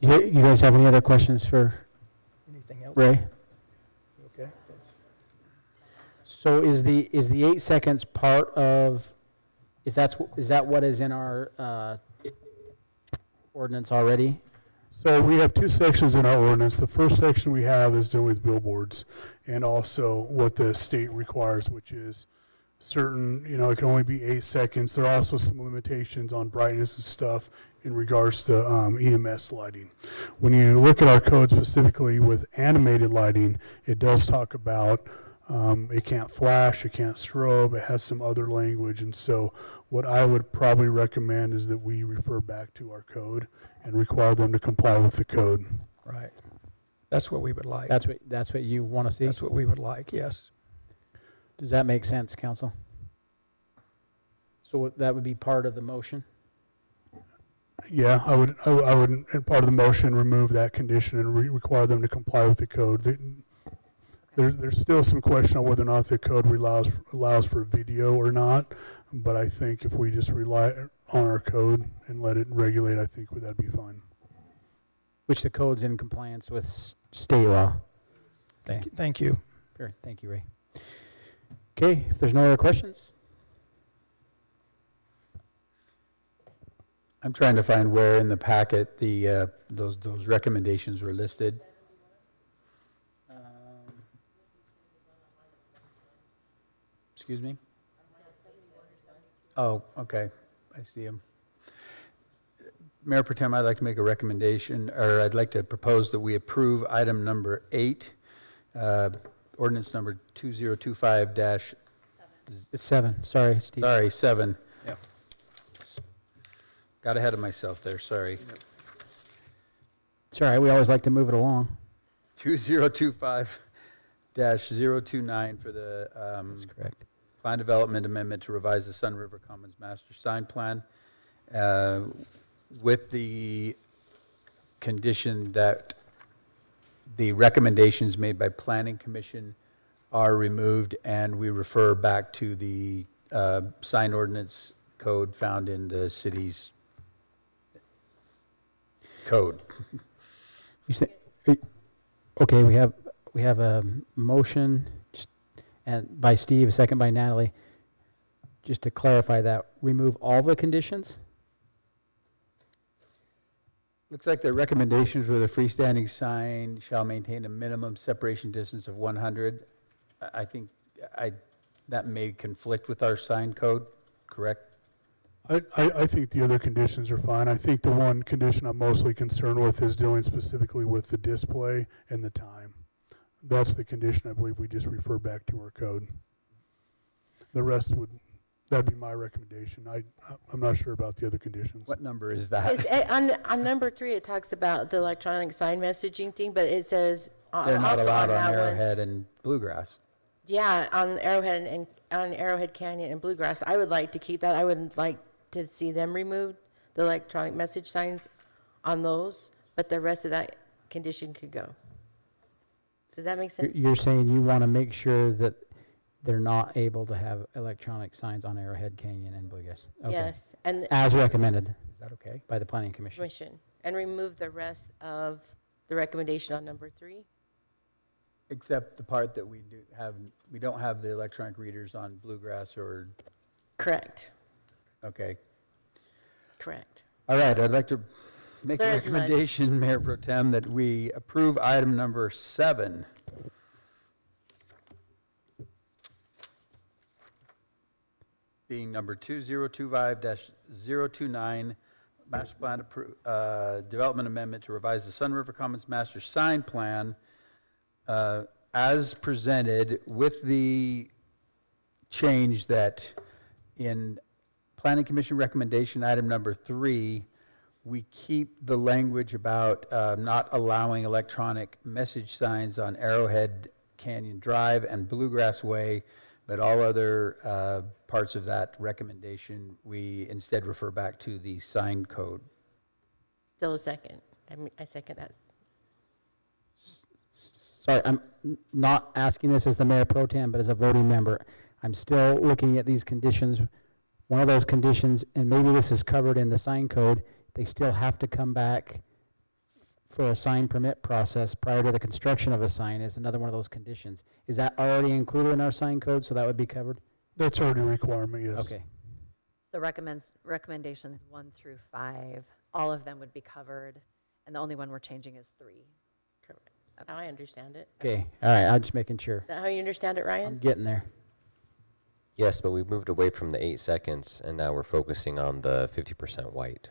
You guys have any other questions for Ray? Okay. So is the 8 seconds part of, is that what is in our ordinance already? So we have 2 sections in our ordinance. The first section we have is dealing with billboards and also what the state requires, which is certain, it can only be 8 seconds. There are also some limitations on brightness and stuff in regards to EMS lighting. When you look at our code specifically with animated lighting, it does talk about it can't flash, it can't strobe, it has some other language. And so what I would probably recommend is that we refer back to our code and require them to comply with the code. Right. That's what we would like. That's what you want to see? That's what we would like, yes. Does that make sense, council? So that would be part of the motion? Yeah, I would, in part of the motion, remove that condition and require them to comply with the code. There's still some question on whether or not the code allows for video or not, but I think if we just rely on our code and let it regulate, I think that'd be fine. Which the code's in compliance with state law. Okay. Thank you. Sure. Thank you, Ray. Okay, if there's no other questions. I'm trying to find where in the packet those recommendations were listed. excuse me? Oh, okay, I see him. Mayor Pro Tem, I'd like to make a recommendation, or I'd like to propose that we approve item number 8, ordinance number 2025 dash. It's 7, sorry, Steve. Sorry, 7. Yeah. Got ahead of myself there, sorry. It's all right, we always like to move it along. 2025-029 for the That's correct. Plan Development Amendment to revise the Sun River Commons Master Sign Plan with the condition that the recommendations made by Planning Commission are removed and we refer back to the sign ordinance code found in the city's code. You say, okay, we have a motion and by Steve, a second by Natalie. Just to clarify that, remove all the conditions? Looks like the recommendations were the freestanding sign shall maintain a minimum separation distance of 100. I think that may conflict with our sign code, correct? I think the other conditions are fine. I think the one condition I'm mostly concerned with is dealing specifically with the display and the time. That's the condition I believe we just refer back to our code. The rest that'd be my recommendation. I'm not sure about the other conditions. What number is that? On number 3, it talks about the electronic sign messaging thing, but it says They're not also allowed on on that one. Arrowhead and Bluegrass. Yeah, on Arrowhead and on Arrowhead Canyon and Bluegrass. I would like to keep that. I wouldn't like to see them removed, the electronic message signs on those, but the rest of that condition could go. Does that make sense? You're saying you want to make sure that they're not able to have electronic signs on Arrowhead Canyon and Bluegrass? Okay. Yes, and As recommended. Is that okay? By the Planning Commission. Commission, and remove the rest of the recommendation on number 3. Except the part that we don't have the electronic readers on Bluegrass or. Correct. Okay. Correct. All right, I'd like to make a Clear as mud. recommendation, Mayor Pro Tem, that we approve item number 7. Being number 2025-029, Master Plan Development Amendment to revise the Sun River Commons Master Sign Plan as presented with the change that in Planning Commission recommendation item number 3, we keep the language about not allowing electronic message signs on Arrowhead Canyon Drive and Bluegrass Way, but all other parts of that recommendation, we instead refer back to the sign code. Still a second. I second that. Sorry, I'm not asking this as the Mayor Pro Tem, but as a voting member. I'm still looking at these conditions. One of those conditions, and maybe this is covered in the sign code, they still have to come back for a sign permit process prior to the construction of a sign is another one of those conditions. Is that already included in our sign code, so that would be covered? That's already a requirement, yes. Okay. So recommendations 1 through 5, all of them would be covered, and the only one we're changing is 3. Correct. That's how I understand it. Okay, all right, I'm just making sure. Is that how you understand it, Ryan? I'm getting there. Yes, but we've moved away from the 8 seconds, and now we're focusing on the 50% white.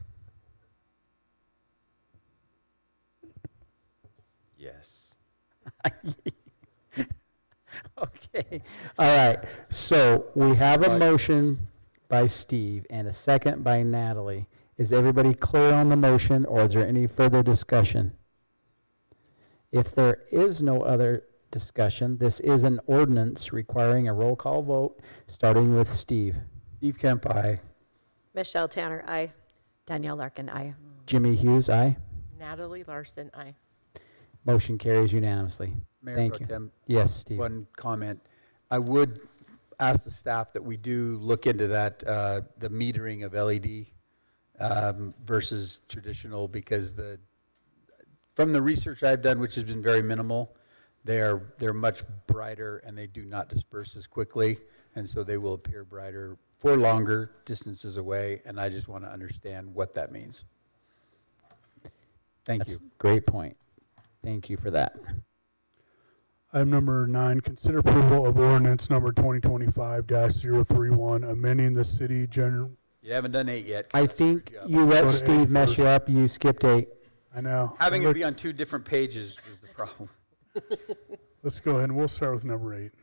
Yes. Okay, all right. So we have a motion by Steve and a second by Natalie. Is everybody clear on the motion, or is there any further discussion? If there is no other discussion, this is an ordinance requiring a roll call vote, starting with Steve. Steve Kemp, aye. Michelle Tanner, aye. Danielle Larkin, aye. Jimmy Hughes, aye. Natalie Larson, aye. Motion carries unanimously. Mayor Thank Pro you. Tem, Yes, Steve. One comment. I would ask the staff that we do look into that, the metering of LED versus traditional, because from the research I've done, which has been very minimal, they're much brighter and they do not disperse as quickly, and so they will appear brighter for longer distances away, and I just want to understand what that means. Thank That's you. a great point. Thank you for that. Item number 9, consider approval of ordinance number 2025-031, amending the city general. You haven't done 8 yet. I think you Go let to Steve 8 mess first. you up. You skipped 8. I know. Having it be on 2 different pages was the problem. Let's go ahead and we'll start with number 8.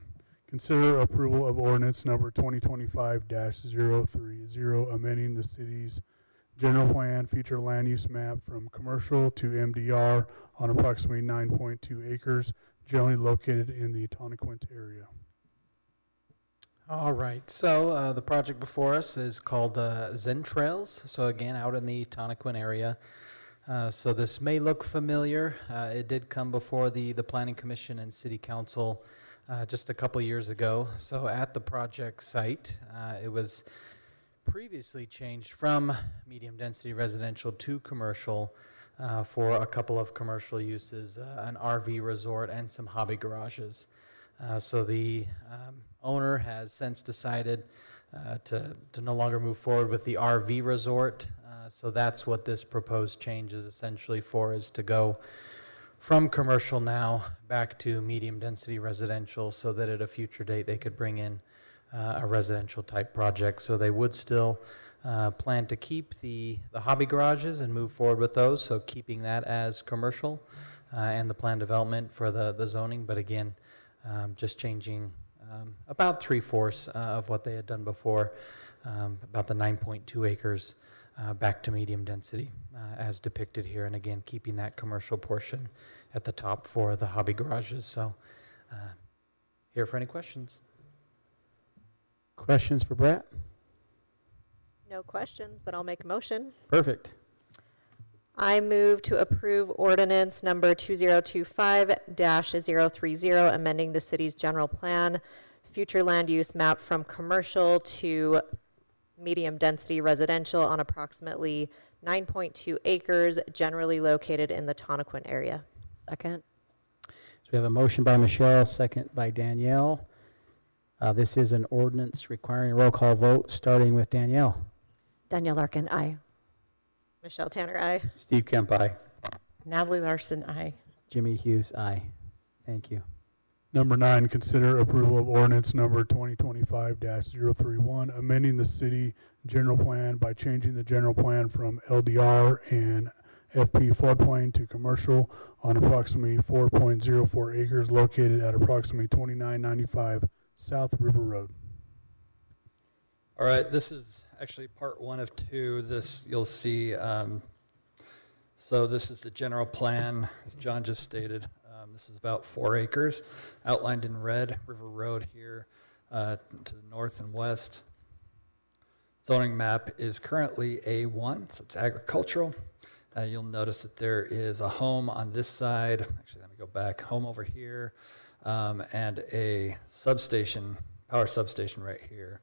Consider approval of ordinance number 2025-030, amending the city's general plan future land use map from commercial to MDR on approximately 9.2 acres, generally located in the Tonnequint area. All right, so the project before us is called Zen Trails. So again, out in the Tonnequin area. So this may look familiar. It did come before the Planning Commission and City Council just a couple years ago. So at the project site, it was previously changed from medium density residential to commercial for a couple of commercial uses, an RV resort and some hobby garages. So the owner has since decided to no longer move forward with the RV resort. So that's what this proposed change is essentially for, is to go from commercial now back to medium density residential, so that at a future date they could bring in a residential type project. So they would still plan to keep the hobby garages and move forward with those, so keeping that as commercial and the plan development for the zoning, but again, just changing about 3/4 of what they had done before, about the 9.2 acres back to medium density as depicted here, and again, keeping that commercial portion at the top for the hobby garages. So here for any questions. Questions for Brett? No questions, but I'll make a motion. Perfect. I move to approve ordinance number 2025-030, amending the city's general plan, future land use map from commercial to medium density residential on approximately 9.2 acres, generally located in the Tonnequin area. Second. So we have a motion by Michelle, second by Danielle. This is an ordinance requiring a roll call vote, starting with Danielle. Danielle Larkin, aye. Michelle Tanner, aye. Steve Kemp, aye. Natalie Larson, aye. Jimmy Hughes, aye. Thank you. Number 9, consider approval of ordinance number 2025-031, amending the city general plan by changing the general plan from LDR and FP floodplain to commercial on approximately 4.04 acres located at approximately 2995 South River Road. All right, this is actually part 1 of 2. This you'll see. So this is the general plan, as John just stated. This is about 4 acres, outlined in red. River Road here to the north and west. Zoning map is currently A1, so it's agricultural. You'll notice that there is a home on this side. Actually, let me go back. Home over here, and a substation, power substation right here.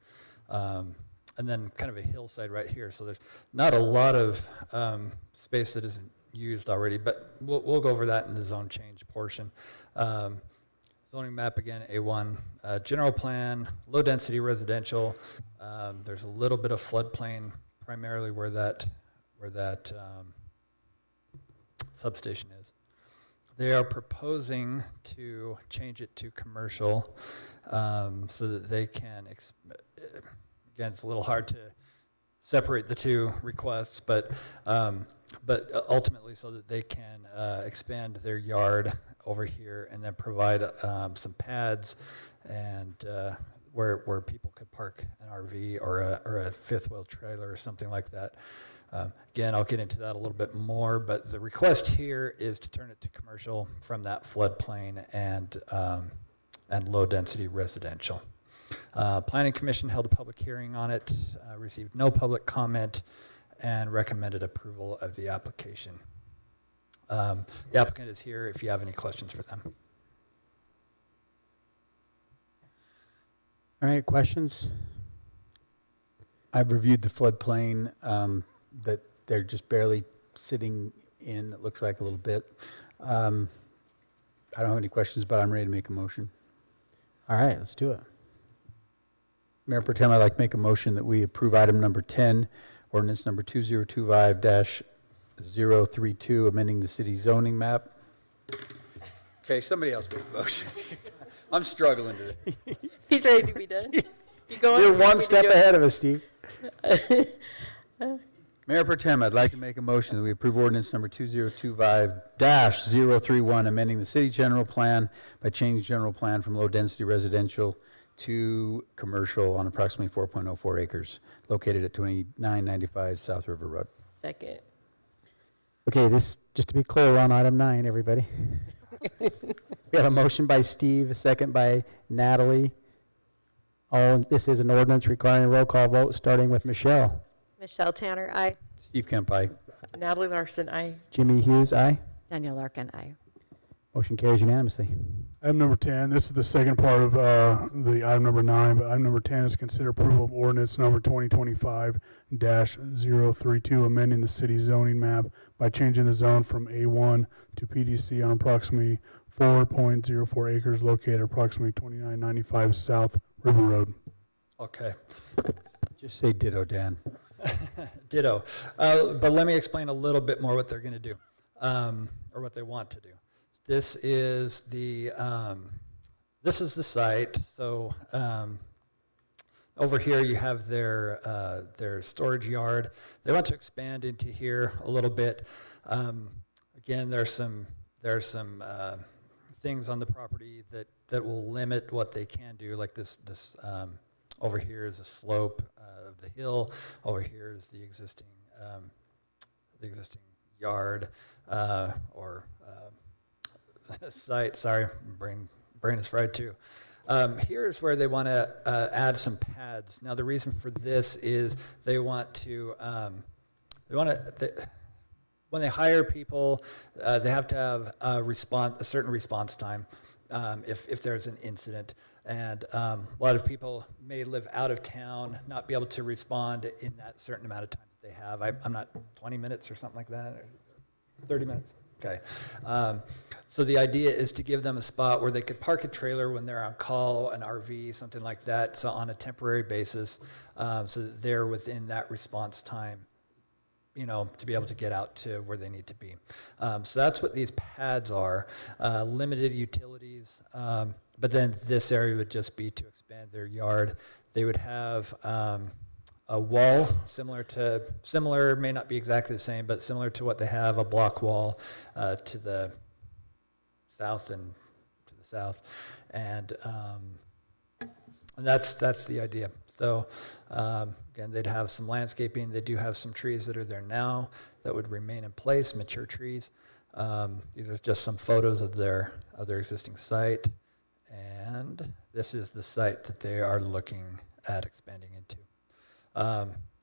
And then kind of a hillside right here. So there's not a lot of space that isn't used already, but we'll go over that in the zone change portion. Zoning map again, A1, general plan, low density residential. There's a little bit of floodplain, primarily where that substation is. They are proposing to change it to commercial so that they can, again, it's a little hard to separate the two requests, but ultimately so that they can expand their yard over here and then provide some pads and where people could park an RV or a fifth wheel trailer or something like that. Again, I'll get into that a little bit more, but the request here is to turn it to commercial from that floodplain and low density residential. Planning Commission held a public hearing on it, received no public comment, and recommended approval of the application. The applicant is here if you have any questions for them. All right, questions? I've reviewed the floodplain that they're just barely sitting in, it looks like a little bit. I don't have any questions, but I'm ready to make a motion. All right, let's do it. Mayor Pro Tem, I'd like to make a motion that we approve item number 10, ordinance number 2025-032, amending the city zoning map. Okay, somebody else make a motion. I'm struggling today. He's ready to be done. You going? You're one step ahead of us, Steve. Mayor Pro Tem, I'd like to make a motion that we approve ordinance number 2025-031, amending the city general plan by changing general plan from low-density residential to commercial on approximately 4.04 acres located at 2995 South River Road. Second. Okay, this, just to be clear, we're on item 9, everybody. We have a motion by Steve, a second by Natalie. This is an ordinance requiring a roll call vote, starting with Michelle. Michelle Tanner, aye. Steve Kemp, aye. Natalie Larson, aye. Jimmy Hughes, aye. Danielle Larkin, aye. Motion carries unanimously. Item number 10, this is the second part of the item number 9, but item number 10 is consider approval of ordinance number 2025-032, amending the city zoning map by changing the zone from A1 to PDC on approximately 4.04 acres located at approximately 2995 South River Road. Okay. Just say ditto, Dan. Ditto. But let me explain a little bit more what they're going to do, or what they want to do. This is the site. So over here you have their storage yard. They want to expand into here a little bit. Again, there's some things on the property that will limit what they can do. Like this over here is a slope of the hill. Over here is the existing yard or site. Sorry, brain is fried too. Here's where they want to add some pads. Now the reason for this is they want to when they hire people, they have to have a certain response time if there's an incident. And a lot of people may live out of town, not be able to respond in that certain amount of time that they have. I'm not 20 minutes or something like that, or 30 minutes. Okay. So the idea is to give them a spot where they could park a trailer when they're on call, an RV, something like that, so on a temporary basis, so that they're within that response time, to be able to get out to where they need to be. So that's what these pads are, limited utilities. But then this area would just be to expand their yard. They would have a wall similar, may not be exactly the same, but similar to what they have, a block wall to the south and to the south. And that's the idea. So again, they'd have some landscaping. They do have some trees that are there now that would remain in place, mature trees. These are just some photos of their existing site. And this is the site that they are looking at expanding into.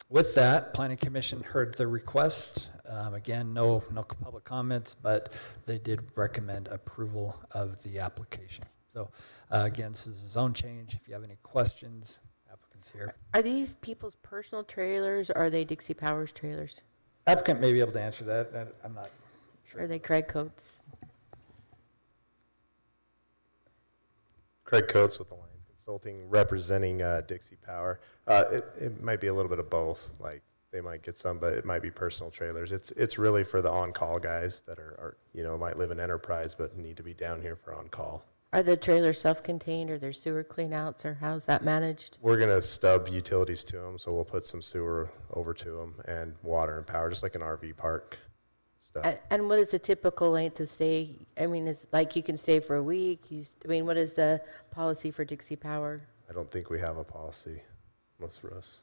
With that, Planning Commission heard the request. Again, no public comments, but they did recommend approval of the application. So again, this is a zone change. If you have any questions, applicants here. Are these people's personal trailers, or are they Dixie Powers trailers? Applicant may be able to answer that. I'm not sure. Are they Craig Coates? Craig Coates with Alliance Consulting, representing Dixie Power. It might be a little bit of both. Like they might get some, but it might be personal trailers. It's really for the on-call guys that are might live in Enterprise but need to be down here for on-call. Are the trailers self-contained, or their sewer cleanouts, or how's that managed? We're gonna stub utilities to them, so we'll put some sewer over to them and water and power, just like an RV park stuff. And what is the typical length of stay? I mean, is like you can stay for a week? What is the policy for Dixie Power? I don't think we have a policy, most for us.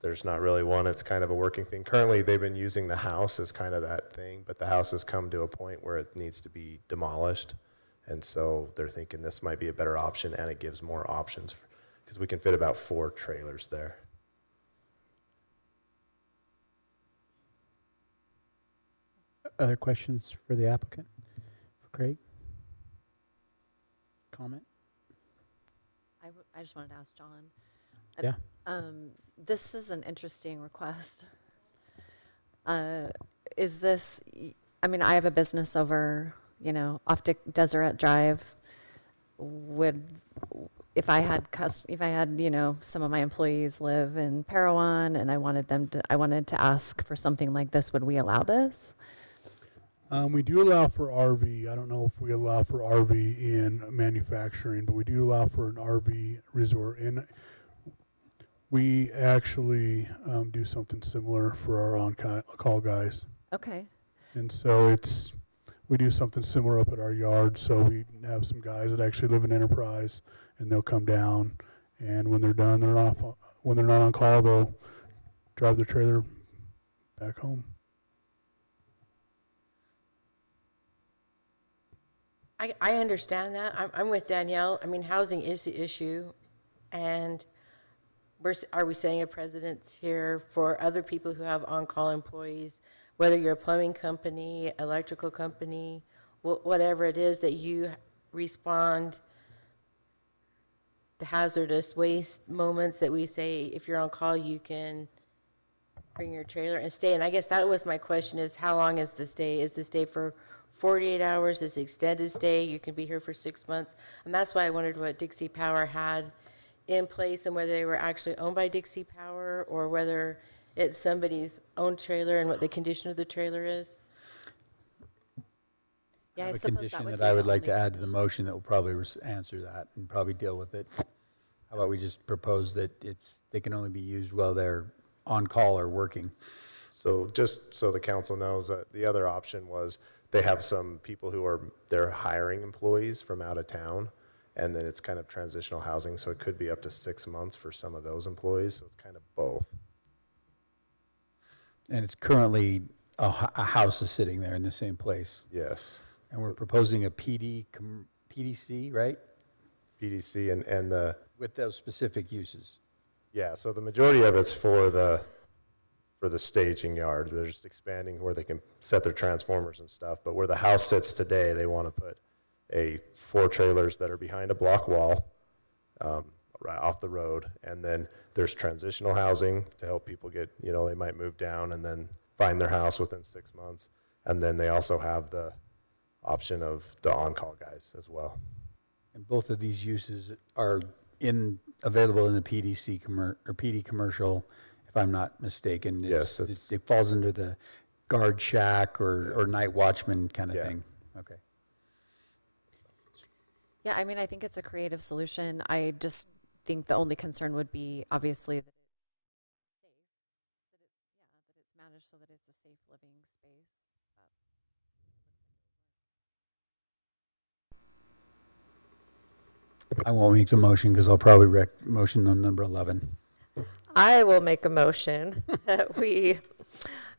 There's not really one. It's kind of a working thing. Currently, they've been using the house as kind of that thing, but the house has come to a point where it needs to be demolished. And so they're thinking this might be a better option, and it gives more options because we can fit about 4 trailers there. Other questions for the applicant? For Craig? Comment? I just wanted to ask John. Yeah. This is an interesting request. Is this, I have a business over, off Deseret Drive. If I had some of my employees live in Parowan and I wanted to ask for something like this, would we allow this? We do allow for RV. I don't know if we allow for RV in manufacturing, but we do allow for an RV resort. And we actually do something similar for our on-call guys. Okay. And so we do something similar up at our yard. So we have some guys that actually live in Enterprise, and they'll come down. And when they're done, when they're not on call, they'll drive their trailer back home. I understand that. I'm with Danielle. I mean, housing is the issue, and are we setting a precedent here for other people who have on-call employees, whether you're a plumbing company, electrical company, whatever it is, that you respond to hazardous waste moments, that we say if you're on call, you can bring your trailer and stay. And I guess that was my question, is how long is the stay? Is the stay for 48 hours? Is extended stay? You can be here for 6 months. And that's why I wondered what Dixie Power had in place, and whether they were actually owned by Dixie Power or whether it's somebody's own trailer, and what the condition of the trailer is. Yeah, I have a suppose condition that would that I be would the like to only add to the motion that will probably answer that and probably deal with it. How about we just propose that they can only be used while they're on call or working? So just so the council knows, the other option was they have some people they're hiring employees from out of town, and then it's kind of transitional housing, so it could be up to 6 months for some of those employees, so it's kind of both. And it's currently, a house is sitting there in the same place. Yes. And we're proposing a PDC, right? PDC and the... With those specific uses. Yeah, so the majority of it's for the staging yard. They're just expanding where they can set their transformers and stuff. But where the house sits today, they want to put 4 trailers that are behind a block wall, right off the road. And then there's transitional housing to help people get, they might move down and then find their house within 6 months. And then they also have the option of the on-call guys as well. And both of these uses are available in the PDC or PD commercial, if I'm not mistaken. Yes, it falls under the guard shack or night watchman kind of thing. Okay. Yeah, I mean, I think it's a creative solution. I just think the only concern would be obviously that it's safe, that it's managed so that it's a safe living space. I won't make the motion because I'll probably motion on number 11. I will make a motion that we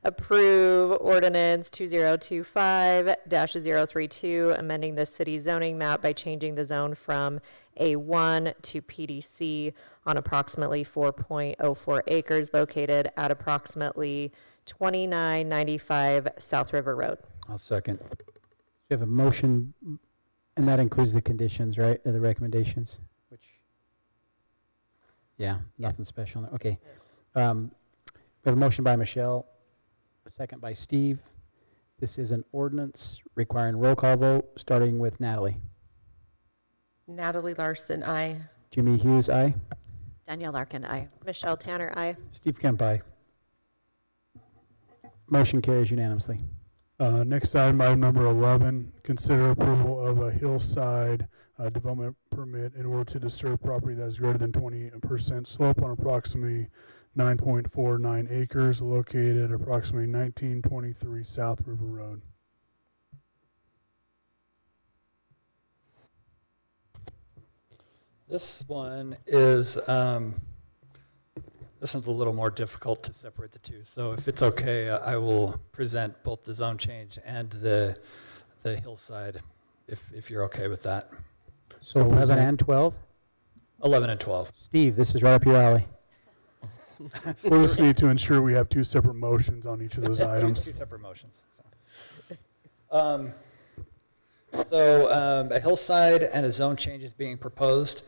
approve ordinance 2025-032, amending the city zoning map by changing the zone from A1 to PDC on approximately 4.04 acres located at approximately 2995 South River Road. I'll second. We have a motion, and that includes the conditions, right, or the recommendations? Yeah, nothing special. Okay. We have a motion by Michelle, a second by Steve. This is an ordinance requiring roll call vote, starting with Natalie. Natalie Larson, aye. Jimmy Hughes, aye. Danielle Larkin, aye. Michelle Tanner, aye. Steve Kemp, aye. Motion carries unanimously. Next item number 11, consider approval of a hillside development permit in order to disturb property that is greater than 20% slope on approximately 9.49 acres located at approximately 1923 South River Road. This one is, this one's a little more difficult to separate the two. So if it's okay, I will present both the zone change and the hillside, if you're okay with that. So 11 and 12? 11 and 12. Steve, this is right up your alley. We'll just need to ensure we have 2 separate motions on each of those items. 2 separate motions. So a hillside and a zone change is being proposed.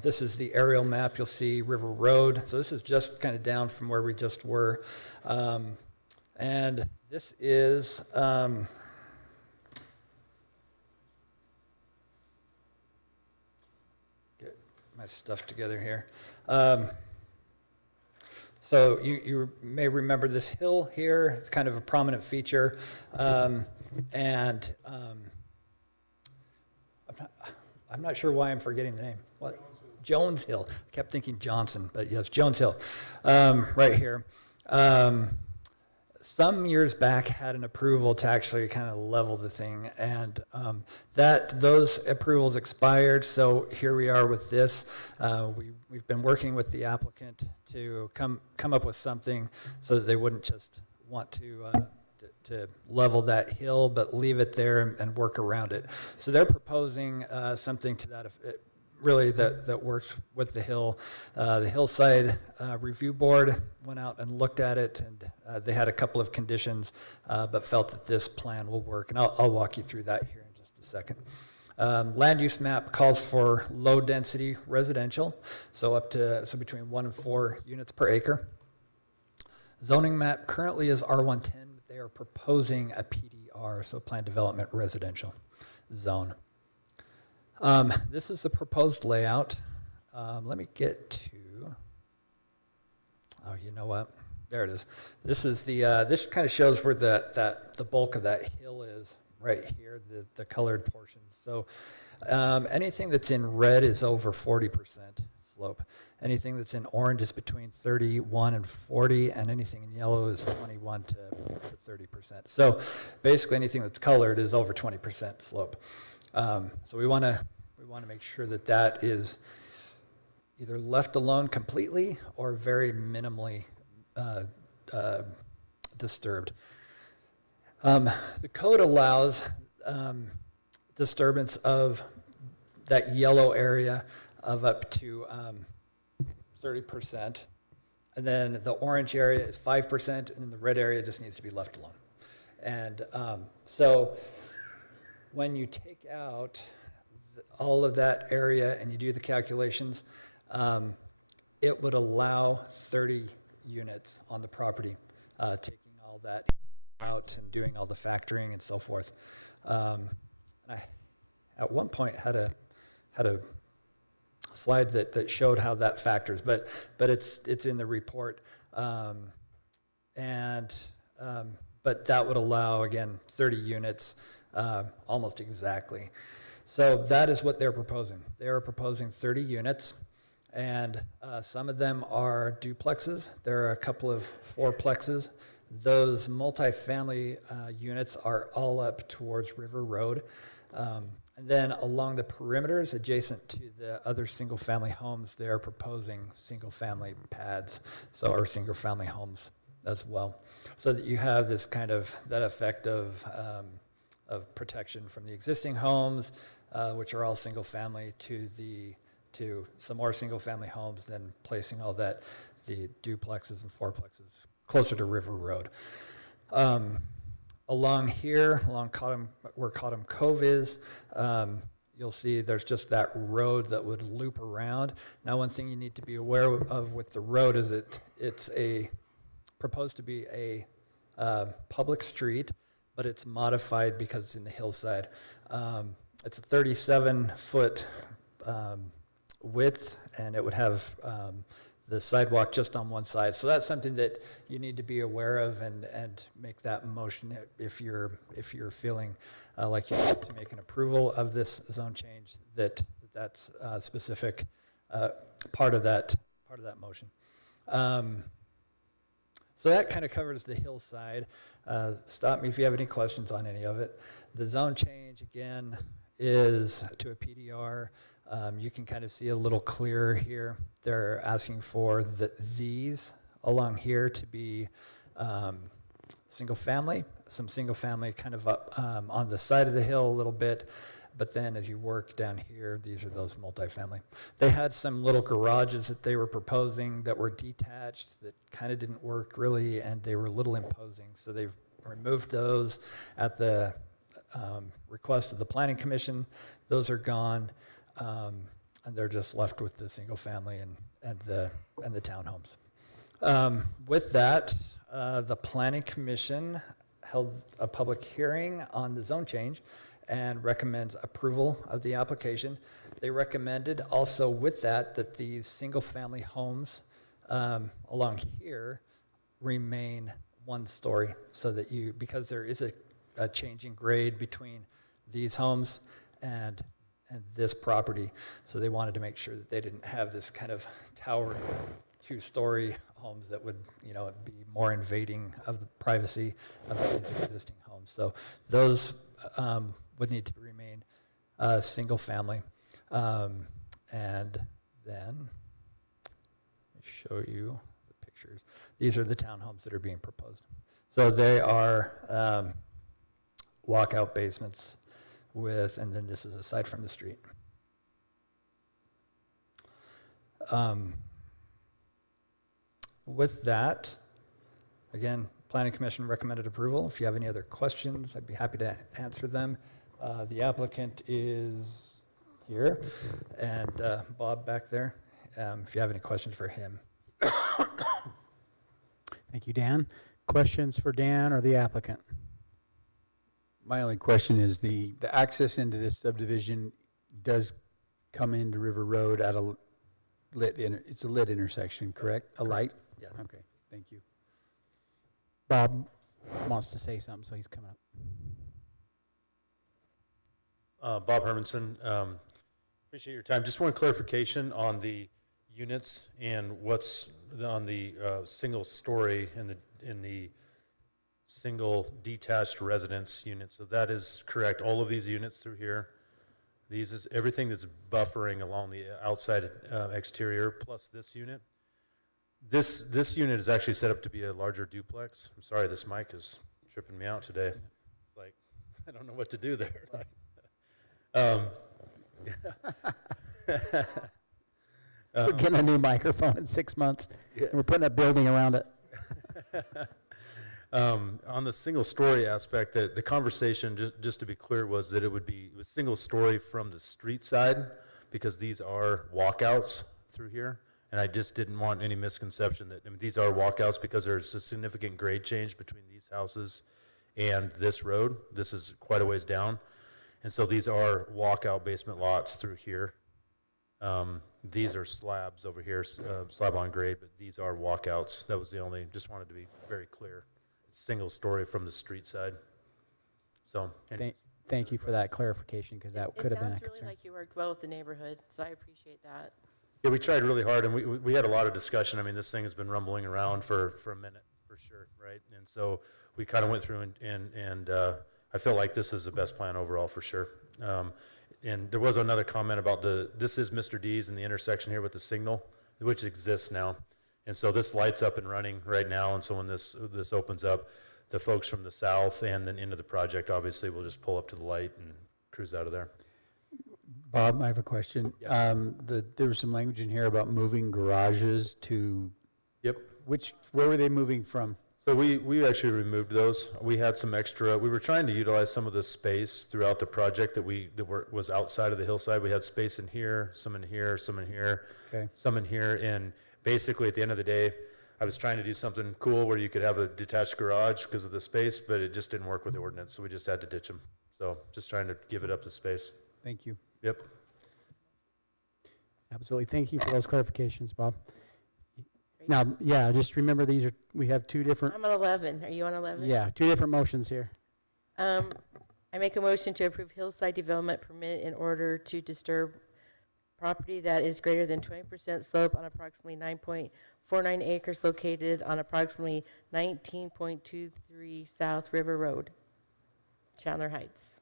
This is the aerial map. You'll see River Road. So this is just kind of down from where we just were. And this is, get my stuff together here. So you may remember this hill here. It's kind of a prominent feature. I'm not sure why I'm forgetting the name. What? Jones Hill. I kept thinking Johnson, but yes, Jones Hill, right here. Some years back had an approval to actually kind of level the thing, and those approvals expired. So here we are with this. We've been working with the applicant to come up with something so that they wouldn't just want to level that hill, but leave it there and work around it. So they're proposing something to that effect, really that works with the hill. The Hillside Review Board went out and looked at it, and they had a couple of conditions, but felt that this plan will work. And I'll walk you through that here in just a second. Land use map calls for low density residential, so between 1 and 4 units per acre. Zoning map currently is R110. They are proposing a PDR, so Planned Development Residential Zone. This is the proposed layout. Let me get to, you know what? There it is. This is this kind of shows where the bulk of that hill is right here, the colored portions. So anything that's in red is over 40% slope. Anything that's in orange is between 31 and 40, and anything in yellow is 21 to 30%. So basically anything that's colored is over 20% slope. So we want to make sure that is either left alone completely or very minimally disturbed. The code allows disturbance of that yellow area of up to 30%. And then the orange area is 5%, and then the red area just needs to be left alone. And so when you take out all of that area and you do the calculations, it would allow 30 units on the property, taking all that out and doing all the factoring and so forth. And I, at one point, had a slide that showed how that factors, but it's in the report, but that would allow, again, 30 units almost exactly. So that is what they're proposing. They are proposing 30 units, and some of them are duplexes. There are a couple of fourplexes. Those multifamily units are all up towards River Road. And then along the perimeters adjacent to the other single-family homes, they are proposing single-family pads, or single-family homes as well, so that you have this kind of that effect of protection from the existing homes, which are all single-family, to some more single-family homes, then placing all the duplexes and fourplexes closer to River Road. Along here, where Cottom Cove is, you'll see there's just that road that would loop around. Now, one thing you need to be aware of with the road is it's proposed to be a public street, but it's modified because it's in the hillside. It's a 37-foot width, and it would have the sidewalk just on one side. So that's something that you need to be aware of and make that motion if you're feeling like you need to make an approval of this zone change, that's a specific part of that motion. So that kind of covers the hillside. Stop me if you have any questions on any of it. The zone change, again, is to a PDR. You can kind of see a little clearer here. They're asking for these along here to be single family, some single family kind of up on the side of the hill a little bit, but then as you work down here, these are those multifamily. They had some little garages that they were proposing that were detached that kind of didn't work really, and they were a little imposing, so they've removed those at the request of the Planning Commission. Those are gone. And they're just left with the single family and the townhomes. With that, the Planning Commission held a public hearing on the zone change and recommends approval of the application. They recommended also with that these single family homes along here remain one story, so that because there is a changing grade between these homes and this property, so they wanted to make sure that they didn't have this kind of towering two-story homes that would, be more invading of the privacy of these existing homes. So those would need to remain single family. And then I'll show you the pictures. These are the townhomes that are being proposed. So they are walkout basements and then this is aside from the street. With that, again, Planning Commission recommended approval. If you have any other questions, I'd be happy to answer them. The applicant is here, and Bob back there, if you have any questions for him. Thank you, Dan. Questions for Dan or the applicant? My only question is the access into this subdivision does come into River Road at a it's a lit intersection, correct? A light? Yes. Okay, thank you. Bob wants to say something, so he's coming up. Bob Hermanson, appreciate your time. Just one clarification on the units and what's on the single story in the single detached residence unit. So that is correct. All of these units through here, these is everything that's buffering along the outside exterior plus this unit. This unit is actually set up to be a larger duplex. I'm sorry, this mic is tripping me out today. It's like, I don't know what to do there. We're getting a new microphone in 6 months, and we're putting a building around it. On the single story aspect, the conversation, just to be clear, was that it was single story from the street side, because these are walkouts through here. And I just didn't want any misconception that these are walkouts because there's a significant grade change between these houses and this road. This is quite a ways down. And so these are walkout basement lots through here. These are slabs over here, slab on grade, but these are walkouts. That was just wanted to be very clear. It's single story from the street side. So, thank you for that clarification, because that could have been a It sounds concern. really like you worked well with the neighborhood, so I appreciate that. yeah, we tried really hard, and we had a lot of discussion. I mean, this thing has been rumbling around for a minute, for sure, right? And so we kind of went through and I feel like this is the best plan overall, for sure. And there was another comment about this is Mr. D's in the intersection here with the signal, which exists now. And so this light's up and running right now, and so when this opens up, the folks from the south and then into the project obviously will just pull up to the light and cruise out of there. Bob, I have a question. There was some language in here about moving garages to. Yep. Where were they moving from? So we actually removed those. We had some extra. We were trying to utilize some of the space throughout the project that was outside of the hillside. We had space in here, some in here, some in here, Okay. some in here, and basically at the end of the day, I was trying to do something cool where you could have a detached garage because of the space, but it just didn't work with the ordinance, so we just had to ditch them. So just trying to give it up the space. Thank you. Yep. Absolutely. Thank you for those clarifications, Bob. Now, yeah, just remember we have two different, I'm on 11. Are you on 11? two different motions here. I make a motion to approve hillside development permit in order to disturb property that is greater than 20% slope on approximately 9.49 acres located on approximately 19.23 South River Road, Chandler Heights.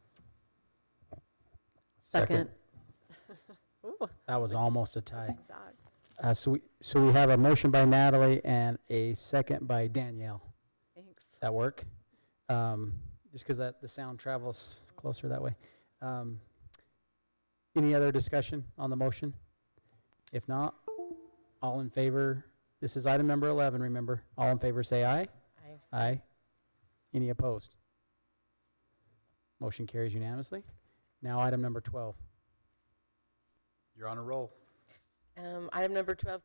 Second. That was almost a tie. So we have a motion by Natalie and a second by Danielle. Thanks. That work? Just because the sound travels closer that way. Any other discussion on the motion? If not, all in favor, this is item number 11, remember. All in favor say aye. Aye. Aye. Any opposed? Motion carries unanimously. Now item number 12. You're on a roll. Item number 12,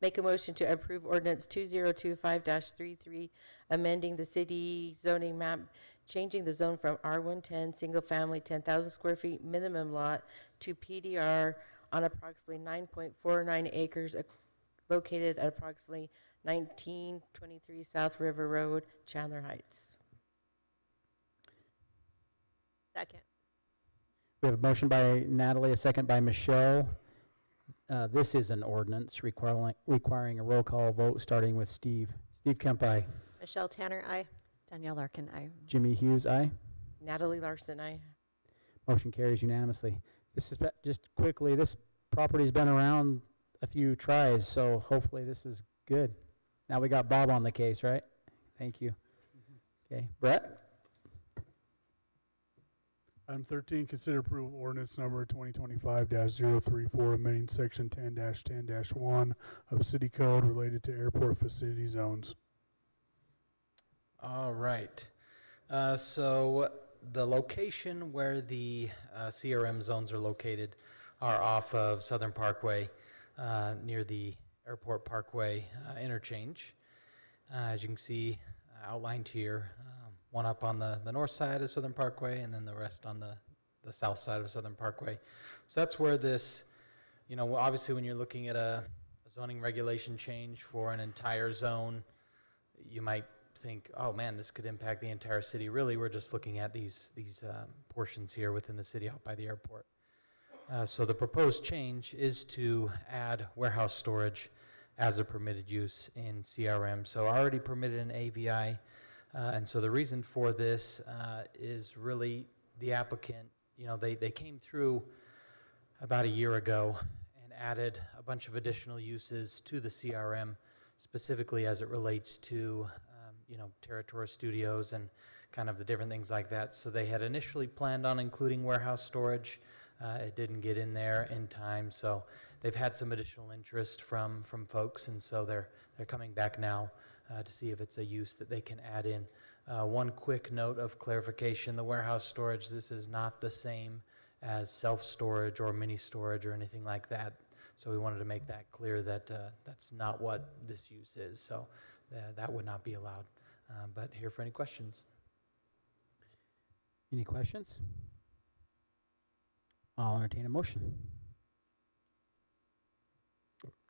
make a motion to approve ordinance 2025-33, amending the city zoning map, changing the zone from R110, single family, 10,000 square feet minimum lot to PDR on approximately 9.49 acres located at approximately 1923 South River Road, Chandler Heights. Second. We have a motion by Natalie, a second by Michelle. This is an ordinance requiring a roll call vote, starting with Steve. Steve Kemp, aye. Michelle Tanner, aye. Danielle Larkin, aye. Jimmy Hughes, aye. Natalie Larson, aye. Motion carries unanimously. This is, just quickly, this property's been around a few tries, so hopefully this is good. Now we got Bob on the case, right? Thank you. Okay, Brett? Item 13, consider approval of ordinance number 2025-034, amending section 10-10-1 of City Code related to airport facility zones. All right. So the location where the CRM zones are located are off of Southern Parkway, near the Airport Parkway interchange. As you can see outlined here, one up on the north side of Southern Parkway and then the rest on the south side of Southern Parkway. So that's where this, obviously when you're looking at a zoning regulation change for an entire zone, you might think, oh man, this could impact the entire city. Really, we're just looking at these portions here within the city out by the airport. So the proposed change is to add warehouse storage as a permitted use in CRM. So already permitted in AVI. And so the reason for this is really the applicant, they came through about a year ago and added a bunch of additional uses to the CRM, specifically as it relates to, Territory Studios and kind of the different things like that. So they had initially planned on including warehouse storage. It didn't get in there in time, so they've had some additional interest from folks, and so they're coming back now to see if it's a use that they can add in. One quick note of clarification, the warehouse storage, this is not the same as self-storage or mini storage or anything like that. So we wanted to make that clear that that's not what this use is, so that would not be allowed. But here for any questions. Any questions? I'll entertain a motion.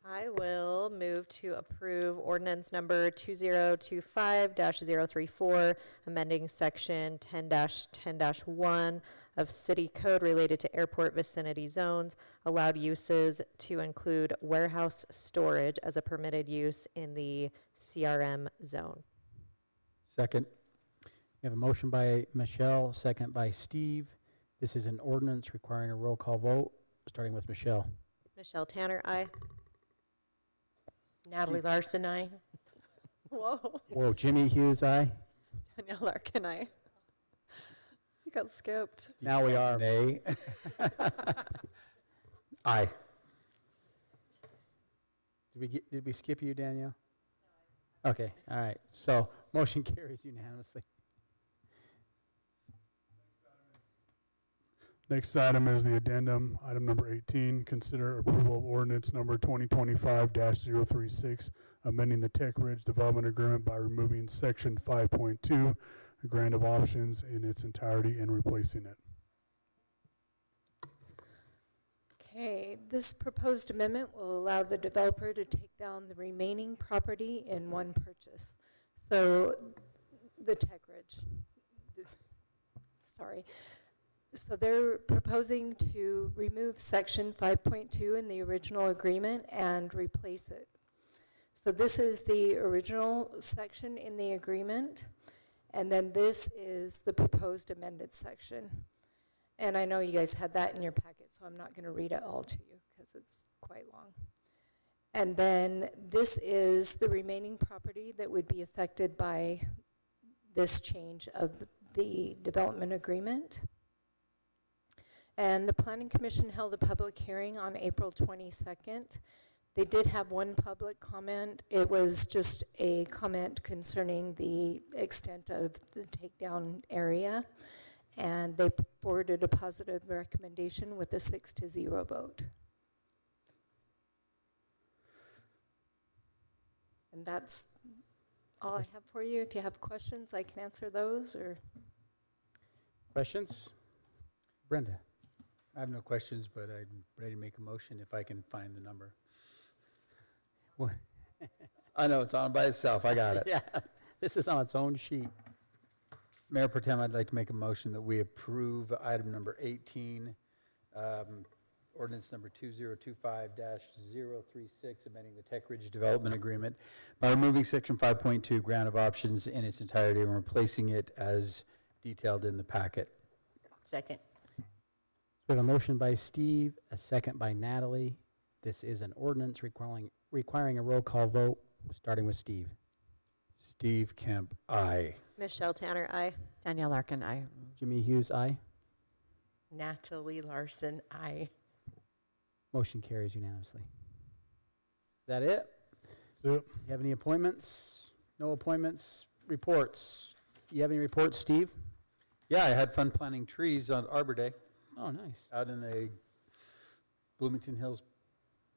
I will move to approve ordinance number 2025-034, amending section 10-10-1 of City Code related to airport vicinity zones, allowed uses to include warehouse storage as a permitted use in the CRM zone. Second. We have a motion by Michelle, second by Steve. This is an ordinance requiring a roll call vote, starting with Michelle. Michelle Tanner, aye. Natalie Larson, aye. Whoa. Whoa, Jimmy Hughes, aye. Danielle Larkin, aye. You got skipped. Now we are. Nay. Aye. Did we skip you, Danielle? Okay, all right. So motion carries unanimously. Next item is the addendum, item number 18, consider approval of ordinance number 2025-036, amending the Tech Ridge Development Agreement by removing section 5.2, a grant of options in its entirety and replacing it. Okay, this proposed amendment will allow the developer to take down the remaining property in one purchase. So the Tech Ridge, sorry. So they're proposing to remove section 5.2 in the original agreement and replace it. So this is the original section in the agreement, and then this is the proposed amended section. And I know you guys had that in your packet, so I'm not going to read it all to you because it's quite long. And then this is the remaining property that would be affected by this change of the development agreement. And the Planning Commission held a public hearing on April 22nd. They did have one public comment. It was just a comment concerning the extent of the takedown area. And they forwarded a positive recommendation with a 6-0 vote. And that's all I have for you. If you have questions, I can answer those. Or questions? Brenda. I have no questions, but I'm ready to make a motion if I can find the number. I know, it's on by itself, I got it. Yeah, this is on its own sheet. Mayor Pro Tem, I'd like to make a motion that we approve item number 18, ordinance number 2025-036, amending the Tech Ridge Development Agreement by removing section 5.2, grant of options in its entirety, and replacing it as detailed in the packet. Second. We have a motion by Steve, a second by Natalie. This is an ordinance requiring a roll call vote, starting with Steve. Steve Kemp, aye. Michelle Tanner, aye. Danielle Larkin, aye. Jimmy Hughes, aye. Natalie Larson, aye. Motion carries unanimously. Is that it? That's it. You have any appointments? No appointments? Reports? You have any reports, Steve? Yeah, I had fun planting trees on Arbor Day Oh, nice. out in the Bloomington Hills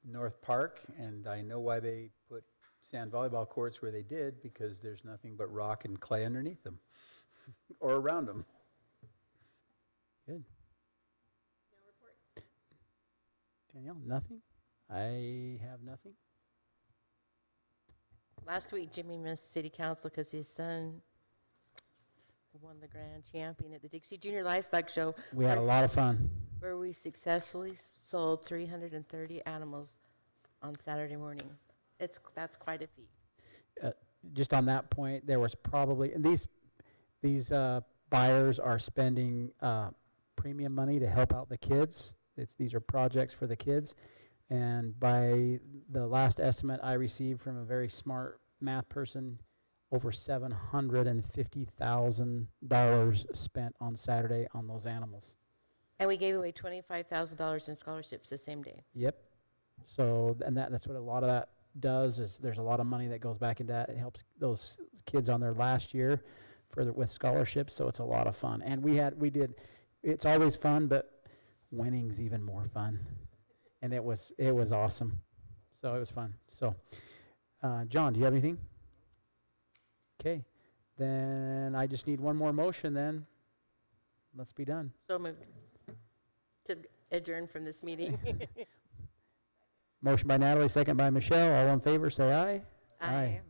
North Park, and I know why they put sand volleyball courts where they did, because there's nothing but rock and clay underneath them or around them. Good. Danielle, nothing? I have nothing. Last week, Jimmy missed city council because his son won the grand champion at the Dixie Junior Livestock Show. We had a lot of fun. Where we successfully sold 330 animals on Saturday morning. That's quite a feat. Just on that point, there was probably, and these buyers are spending premium money to help out the kids. These are projects for the kids. And by the last estimate I received from a very smart math person, over $750,000 spent on Saturday on those animals. And we gave away $25,000 in scholarships the same day. Yep. So, and that's what a lot of that does, is there's a lot of money that goes back into that. It helps those kids on their last year with scholarships, so it's a lot of fun. And we did, it's always fun, but winning's even more fun. And it was awesome. So it was fun. So, John, do you have anything? Okay. Then I just need one more motion then. Let's be done. So moved to adjourn from this meeting. Motion by Natalie, second by Michelle. All in favor, say aye. Aye.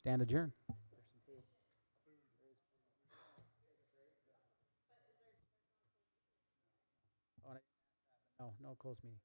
Stand adjourned. No closed meeting.